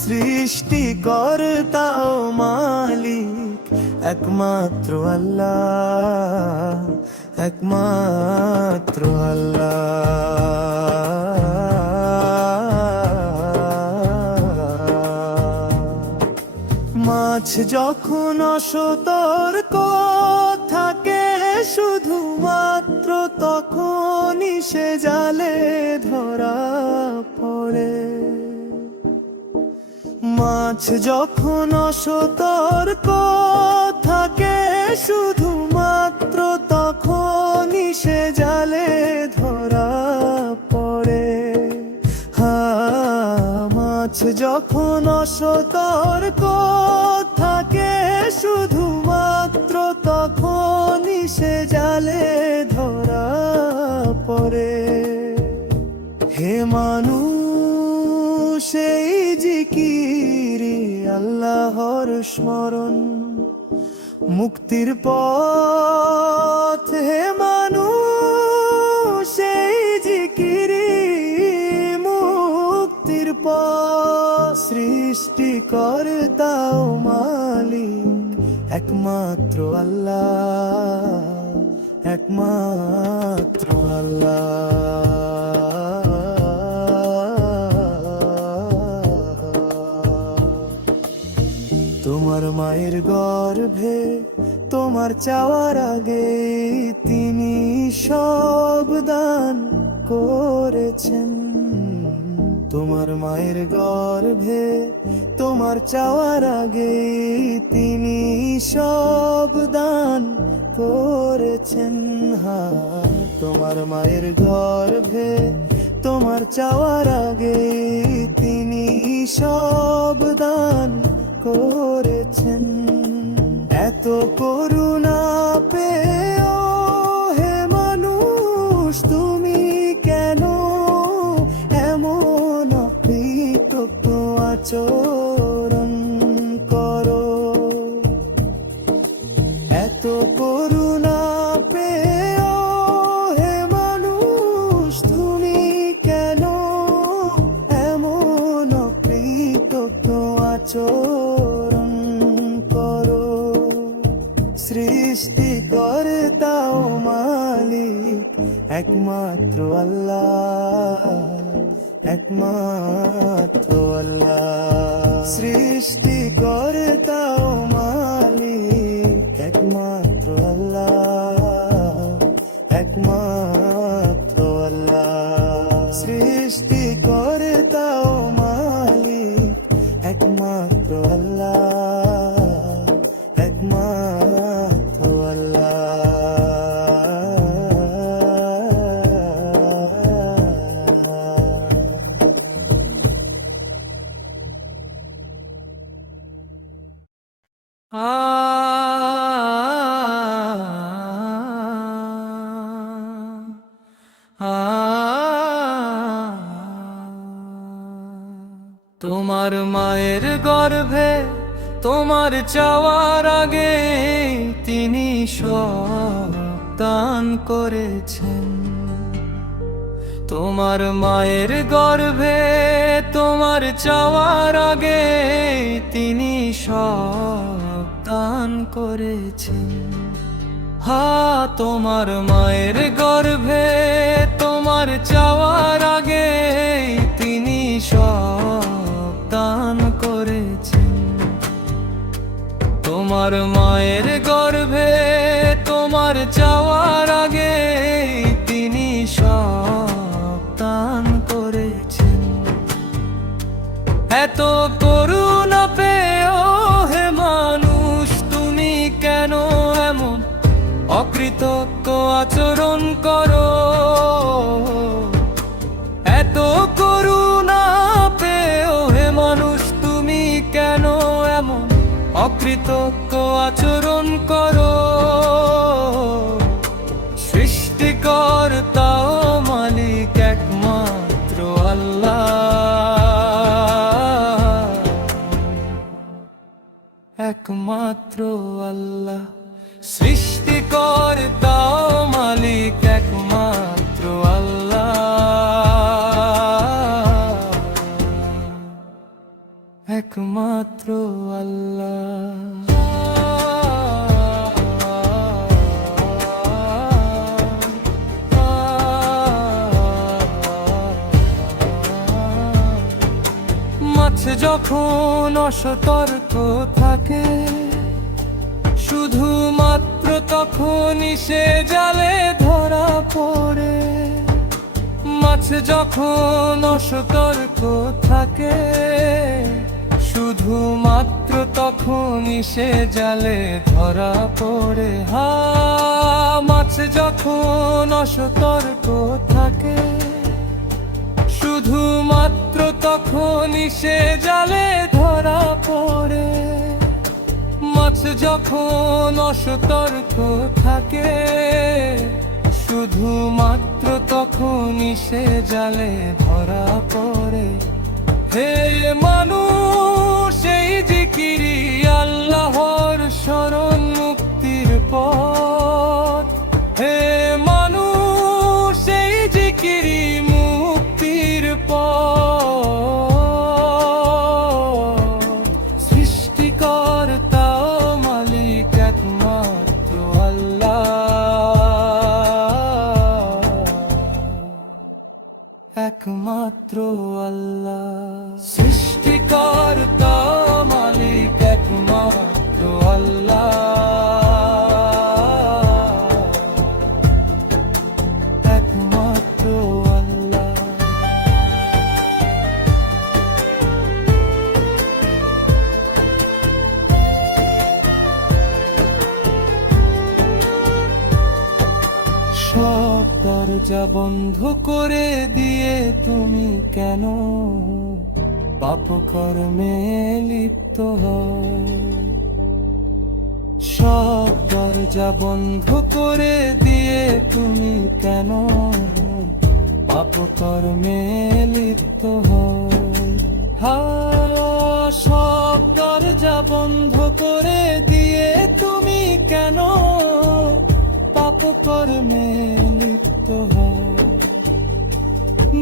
সৃষ্টিকর্তা ও মালিক একমাত্র আল্লাহ, একমাত্র আল্লাহ। মাছ যখন অসতর্ক থাকে শুধুমাত্র তখনই সে জালে ধরা পড়ে। মাছ যখন অসতর্ক থাকে শুধুমাত্র তখনই সে জালে ধরা পড়ে। মাছ যখন অসতর্ক থাকে শুধুমাত্র তখনই সে জালে ধরা পড়ে। হে মানুষ এই জিকিরি আল্লাহর স্মরণ মুক্তির পথ। হে মানুষ এই জিকিরি মুক্তির পথ। সৃষ্টিকর্তা ও মালিক একমাত্র আল্লাহ, একমাত্র আল্লাহ। তোমার মায়ের গর্ভে তোমার চাওয়ার আগে তিনি সব দান করেছেন। তোমার মায়ের গর্ভে তোমার চাওয়ার আগে তিনি সব দান করেছেন। তোমার মায়ের গর্ভে তোমার চাওয়ার আগে তিনি সব দান করেছেন। এত করুণা পেও হে মানুষ তুমি কেন এমন অকৃতজ্ঞ আচরণ করো। এত করুণা পেও হে মানুষ তুমি কেন এমন অকৃতজ্ঞ আচরণ করো। সৃষ্টিকর্তা ও মালিক একমাত্র আল্লাহ, একমাত্র আল্লাহ। সৃষ্টিকর্তা ও মালিক একমাত্র আল্লাহ, একমাত্র আল্লাহ। সৃষ্টিকর্তা ও মালিক একমাত্র আল্লাহ, একমাত্র আল্লাহ। তোমার মায়ের গর্ভে তোমার চাওয়ার আগে তিনি সব দান করেছেন। তোমার মায়ের গর্ভে তোমার চাওয়ার আগে তিনি সব দান করেছেন। তোমার মায়ের গর্ভে তোমার চাওয়ার আগে তিনি সব দান করেছেন। তোমার মায়ের গর্ভে তোমার চাওয়ার আগে তিনি সব দান করেছেন। এত করুণা পেও হে মানুষ তুমি কেন এমন অকৃতজ্ঞ আচরণ করো। এত করুণা পেও হে মানুষ তুমি কেন এমন অকৃতজ্ঞ আচরণ করো। সৃষ্টিকর্তা ও মালিক একমাত্র আল্লাহ, একমাত্র আল্লাহ। সৃষ্টিকর্তা ও মালিক একমাত্র আল্লাহ, একমাত্র আল্লাহ। মাছ যখন অসতর্ক থাকে শুধুমাত্র তখনই সে জালে ধরা পড়ে, মাছ যখন অসতর্ক থাকে, শুধুমাত্র তখনই সে জালে ধরা পড়ে। মাছ যখন অসতর্ক থাকে, শুধুমাত্র তখনই সে জালে ধরা পড়ে। মাছ যখন অসতর্ক থাকে, শুধুমাত্র তখনই সে জালে ধরা পড়ে। হে মানুষ, এই জিকিরি আল্লাহর শরণ মুক্তির পথ। হে মানুষ, এই জিকিরি মুক্তির পথ। সৃষ্টিকর্তা মালিক একমাত্র আল্লাহ, একমাত্র আল্লাহ। সৃষ্টিকর্তা মালিক একমাত্র আল্লাহ, একমাত্র আল্লাহ। সব দরজা বন্ধ করে দিয়ে তুমি কেন পাপ কর্মে লিপ্ত হও? সব দরজা বন্ধ করে দিয়ে তুমি কেন পাপ কর্মে লিপ্ত হও? সব দরজা বন্ধ করে দিয়ে তুমি কেন পাপ কর্মে লিপ্ত হও?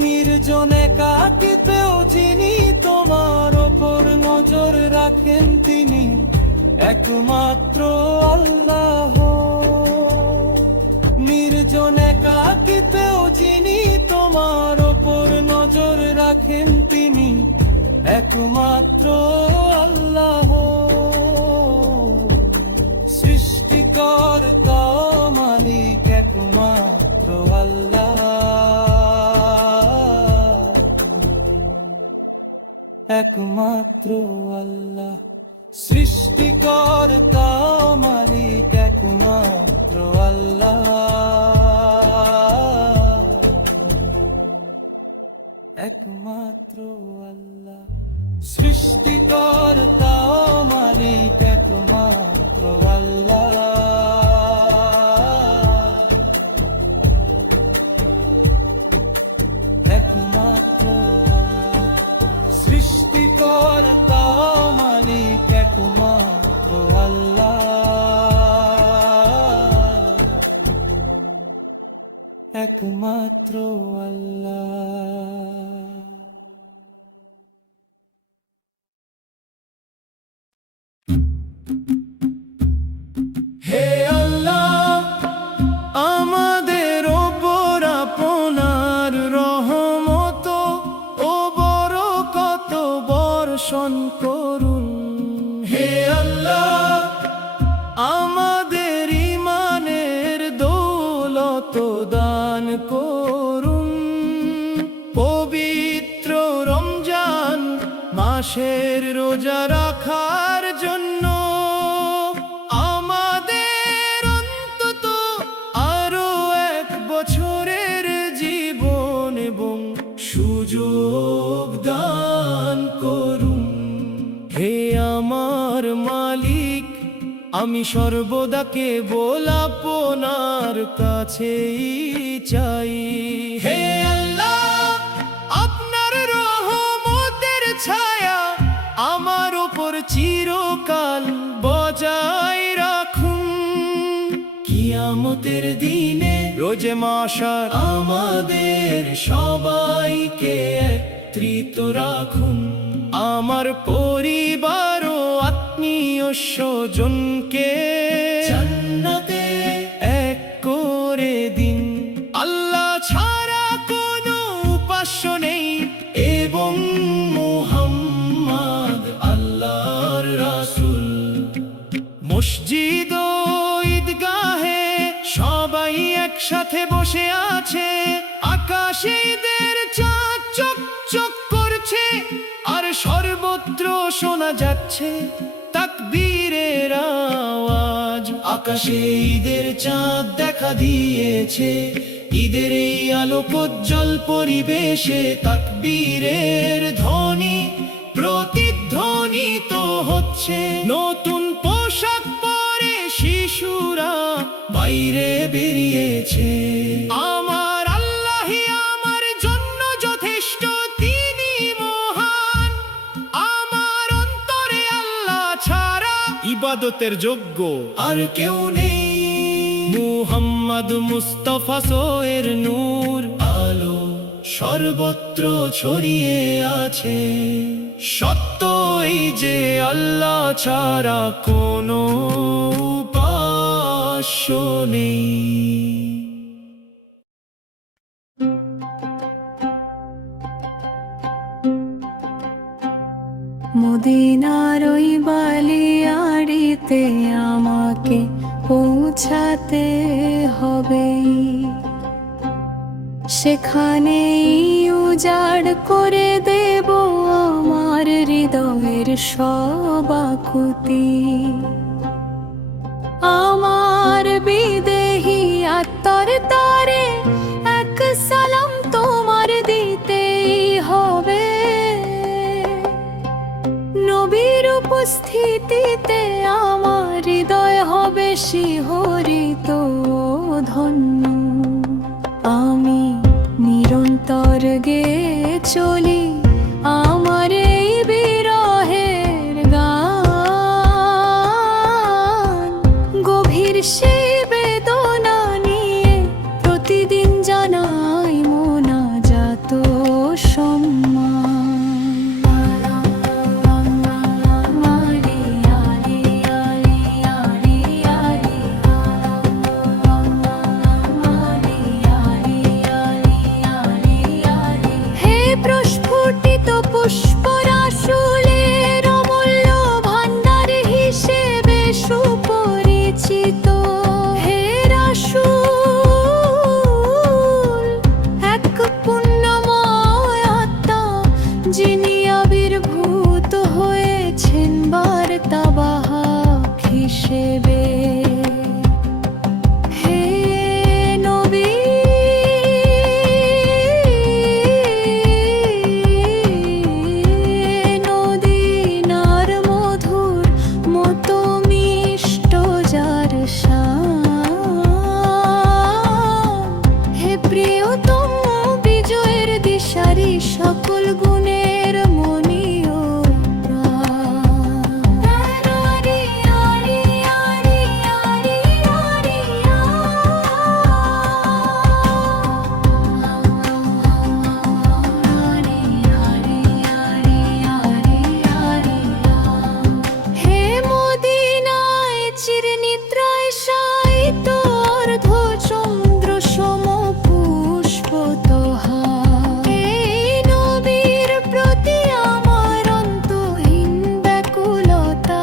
নির্জন একাকিতেও যিনি তোমার ওপর নজর রাখেন, তিনি একমাত্র আল্লাহ। নির্জন একাকিতেও যিনি তোমার ওপর নজর রাখেন, তিনি একমাত্র আল্লাহ। সৃষ্টিকর্তা মালিক একমাত্র আল্লাহ, একমাত্র আল্লাহ। সৃষ্টিকর্তা মালিক একমাত্র আল্লাহ, একমাত্র আল্লাহ। সৃষ্টিকর্তা মালিক একমাত্র আল্লাহ, একমাত্র আল্লাহ। সৃষ্টিকর্তা মালিক একমাত্র আল্লাহ, একমাত্র আল্লাহ। হে আল্লাহ, আমাদের ওপর আপনার রহমত ও বরকত বর্ষণ করুন। হে আল্লাহ, আমাদের ঈমানের দৌলত দান করুন। পবিত্র রমজান মাসের রোজা রাখার জন্য আমাদের অন্তত আরো 1 বছরের জীবন এবং সুযোগ দান করুন। হে আমার মালিক, আমি সর্বদা কেবল আপনার কাছেই চাই। হে আল্লাহ, আপনার রহমতের ছায়া আমার উপর চিরকাল বজায় রাখুন। কিয়ামতের দিনে রোজে মাশার আমাদের সবাইকে একত্রিত রাখুন। আমার পরিবার ও আত্মীয় স্বজনকে জান্নাতে এক করে দিন। আল্লাহ ছাড়া কোনো উপাস্য নেই এবং মুহাম্মদ আল্লাহর রাসূল। মসজিদ ও ঈদগাহে আকাশে ঈদের চাঁদ চকচক করছে, আর সর্বত্র শোনা যাচ্ছে তাকবীরের আওয়াজ। আকাশে ঈদের চাঁদ দেখা দিয়েছে, ঈদের এই আলোকোজ্জ্বল পরিবেশে তাকবীরের ধ্বনি প্রতিধ্বনিত হচ্ছে। নতুন পোশাক পরে শিশুরা বাইরে বেরিয়েছে। আমার আল্লাহই আমার জন্য যথেষ্ট, তিনি মহান। আমার অন্তরে আল্লাহ ছাড়া ইবাদতের যোগ্য আর কেউ নেই। মুহাম্মদ মুস্তাফা সোয়ের নূর আলো সর্বত্র ছড়িয়ে আছে। সত্য এই যে আল্লাহ ছাড়া কোনো উপাস্য নেই। মদিনার ওই বালিয়াড়িতে আমাকে পৌঁছাতে হবে, সেখানেই উজাড় করে দেব আমার হৃদয়ের সব আকুতি। আমার বিদেহী আত্মার তারে এক সালাম তোমার দিতেই হবে। নবীর উপস্থিতিতে আমার হৃদয় হবে শিহরিত ধন্য। আমি নিরন্তর গেয়ে চলি আমার এই বিরহের গান। গভীর সেই বেদনা নিয়ে প্রতিদিন জানাই মোনাজাত সম্মান। পুষ্পরাশুলের অমূল্য ভান্ডার হিসেবে সুপরিচিত হে রাসূল, এক পুণ্যময় আত্মা যিনি আবির্ভূত হয়েছেন বার্তাবাহক হিসেবে। হে নবী, সকল গুণের মনিও হে মদিনায় চিরনিদ্রায় শায়িত অর্ধ চন্দ্র সম পুষ্প তোহার। প্রতি আমার অন্তহীন ব্যাকুলতা,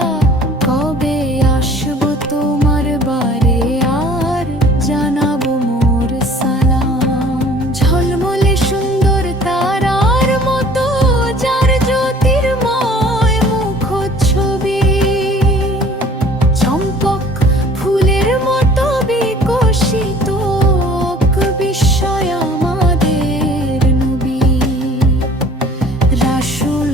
কবে আসবো তোমার বারে আর জানাবো মোর সালাম। ঝলমলে সুন্দর তারার মতো যার জ্যোতির্ময় মুখচ্ছবি, চম্পক ফুলের মতো বিকশিত বিস্ময় আমাদের নবী। রাসূল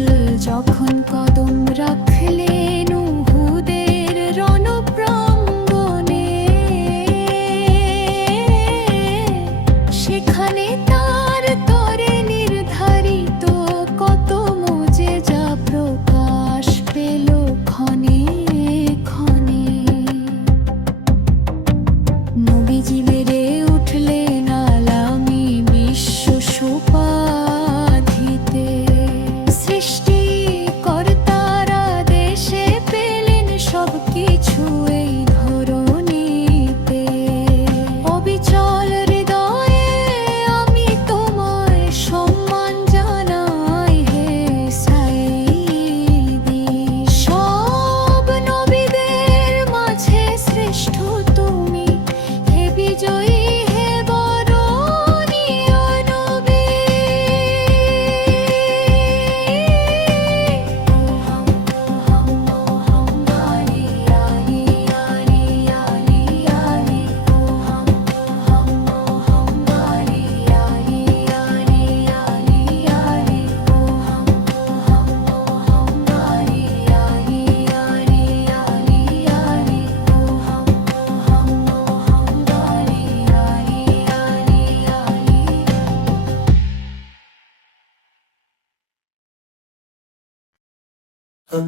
যখন কদম রাখলেন উহুদের রণপ্রাঙ্গণে, সেখানে তার তরে নির্ধারিত কত মুজিজা প্রকাশ পেল ক্ষণে ক্ষণে। নবীজি বেড়ে উঠলেন আলামি বিশ্ব সুপাধিতে। সৃষ্টিকর্তারা দেশে পেলেন সবকিছু এই ধরণীতে। অবিচল হৃদয়ে আমি এত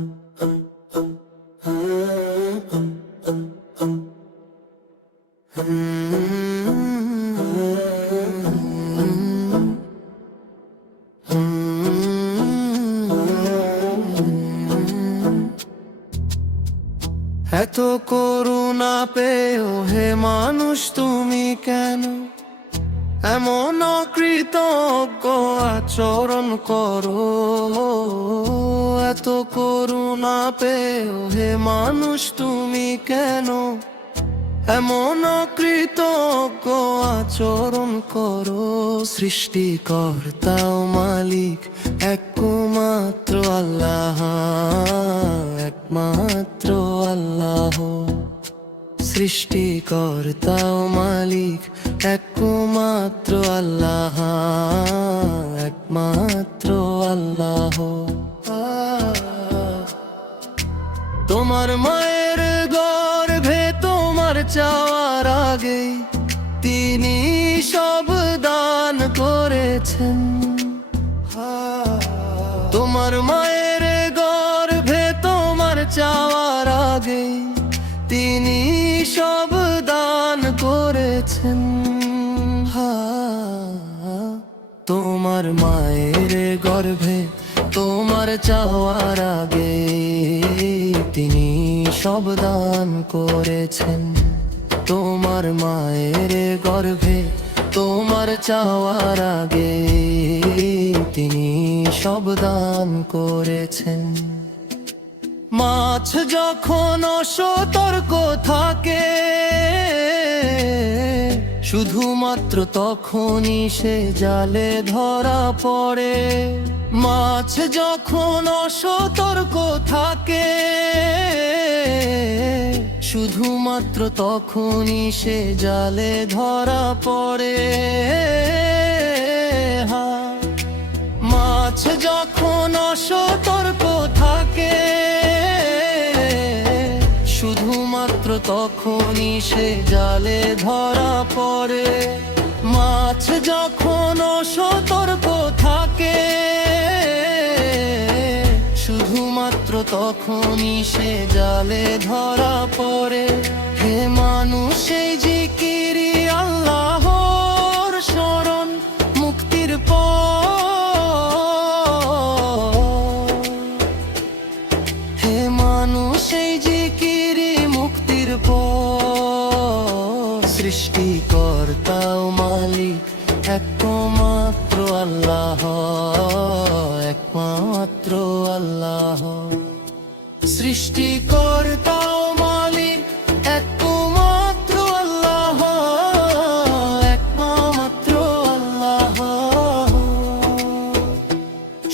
করুণা পেও হে মানুষ তুমি কেন এমন অকৃতজ্ঞ আচরণ করো? এত করুণা পেও হে মানুষ তুমি কেন এমন অকৃতজ্ঞ আচরণ করো? সৃষ্টিকর্তা ও মালিক একমাত্র আল্লাহ, একমাত্র আল্লাহ। সৃষ্টিকর্তা ও মালিক একমাত্র আল্লাহ, একমাত্র আল্লাহ। তোমার মায়ের গর্ভে তোমার চাওয়ার আগে তিনি সব দান করেছেন। তোমার মায়ের গর্ভে তোমার চাওয়ার আগে তিনি সব দান করেছেন। তোমার মায়ের গর্ভে তোমার চাওয়ার আগে তিনি সব দান করেছেন। তোমার মায়ের গর্ভে তোমার চাওয়ার আগে তিনি সব দান করেছেন। মাছ যখন অসতর্ক থাকে শুধুমাত্র তখনই সে জালে ধরা পড়ে। মাছ যখন অসতর্ক থাকে শুধুমাত্র তখনই সে জালে ধরা পড়ে। মাছ যখন অসতর্ক থাকে শুধুমাত্র তখনই সে জালে ধরা পড়ে। মাছ যখন অসতর্ক থাকে শুধুমাত্র তখনই সে জালে ধরা পড়ে। হে মানুষ এই জিকিরি আল্লাহর শরণ মুক্তির পথ। হে মানুষ এই জিকিরি মুক্তির পথ। সৃষ্টিকর্তা ও মালিক একমাত্র আল্লাহ, একমাত্র আল্লাহ। সৃষ্টিকর্তা ও মালিক একমাত্র আল্লাহ, একমাত্র আল্লাহ।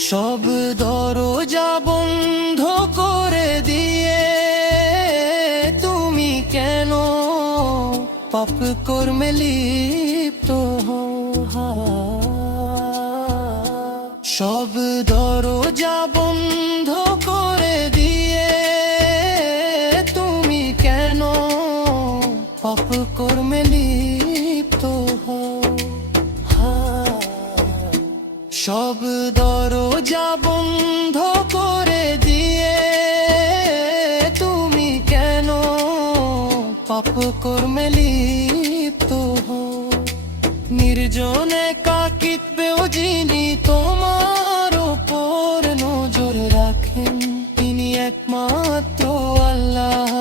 সব দরজা বন্ধ করে দিয়ে তুমি কেন পাপ কর্মে লিপ্ত হও? সব দরজা বন্ধ করে দিয়ে তুমি কেন পাপ কর্মে লিপ্ত হও? সব দরজা বন্ধ করে দিয়ে তুমি কেন পাপ কর্মে লিপ্ত হও? নির্জনে কাকিতবেও যিনি তোমার উপর নজর রাখেন তিনি একমাত্র আল্লাহ।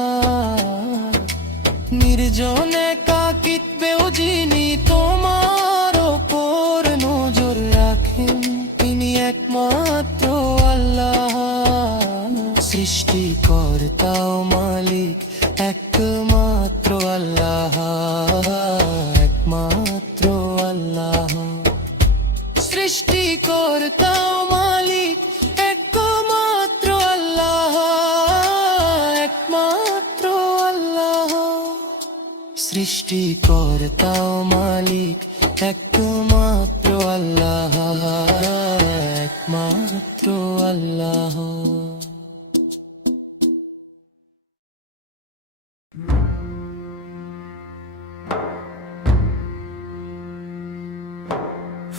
নির্জনে কাকিতবেও যিনি তোমার উপর নজর রাখেন তিনি একমাত্র আল্লাহ। সৃষ্টিকর্তা ও মালিক একমাত্র আল্লাহ, একমাত্র আল্লাহ। সৃষ্টিকর্তা ও মালিক একমাত্র আল্লাহ, একমাত্র আল্লাহ। সৃষ্টিকর্তা ও মালিক একমাত্র আল্লাহ, একমাত্র আল্লাহ।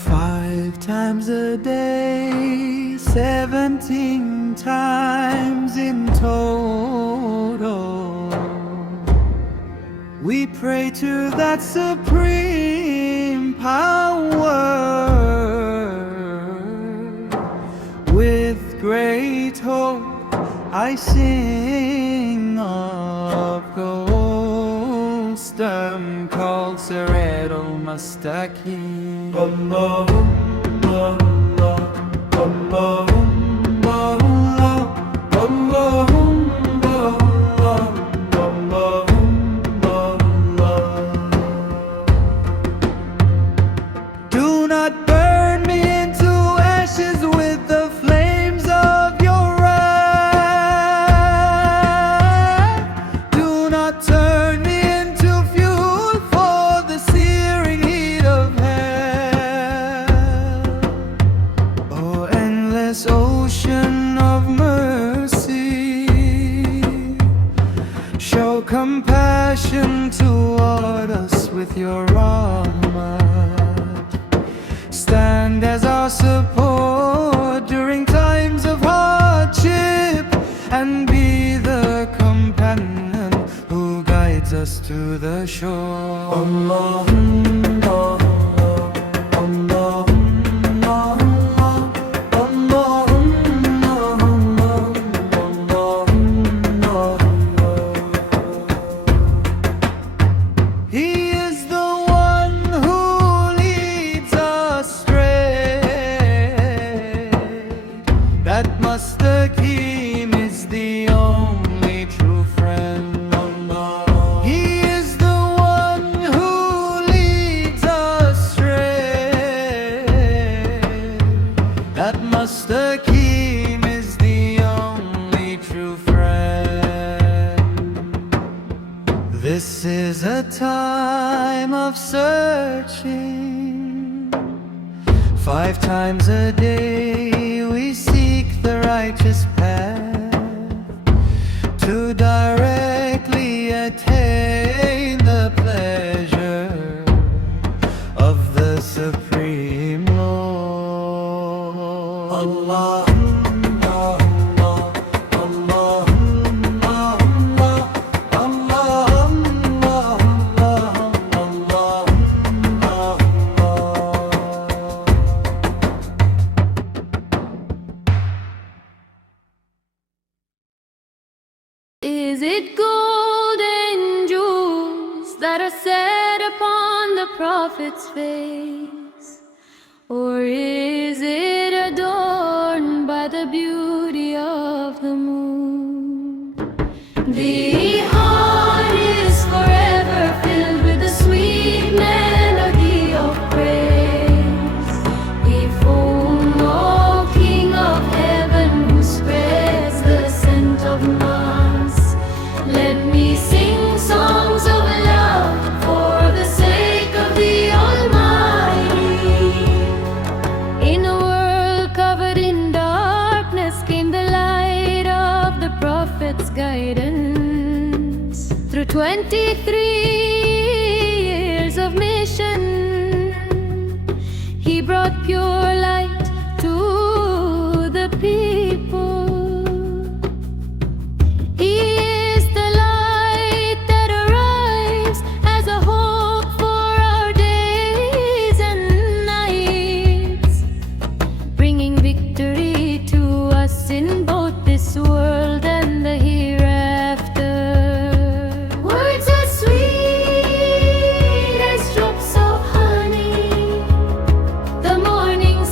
Five 5 times a day, 17 times in total. We pray to that supreme power. With great hope I sing of Ghost called Sirat al-Mustaqim. Allahumma, Allahumma, do not burn me into ashes with the flames of your wrath. Do not turn me into fuel for the searing heat of hell. Oh, endless ocean of mercy, show compassion toward us with your rahmat. Stand as our support during times of hardship, and be the companion who guides us to the shore. Allahumma, Allahumma, He is the one who leads us straight. That Mustaqim is the only true friend. He is the one who leads us straight. That Mustaqim is the only true friend. This is a time of searching. 5 times a day we seek the righteous path to directly attain the pleasure of the Supreme Lord. Allahumma, Allahumma, Is it gold and jewels that are set upon the prophet's face? Or is it adorned by the beauty of the moon? The heart is forever filled with the sweet melody of praise. Before no King of heaven who spreads the scent of mass, let me sing songs of love for the sake of the Almighty. In a world covered in darkness came the light of the prophet's guidance. Through 23 years of mission, he brought pure light to the people. He is the light that arrives as a hope for our days and nights, bringing victory to us in both this world and the hereafter. Words as sweet as drops of honey, the morning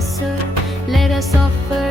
answer. Let us offer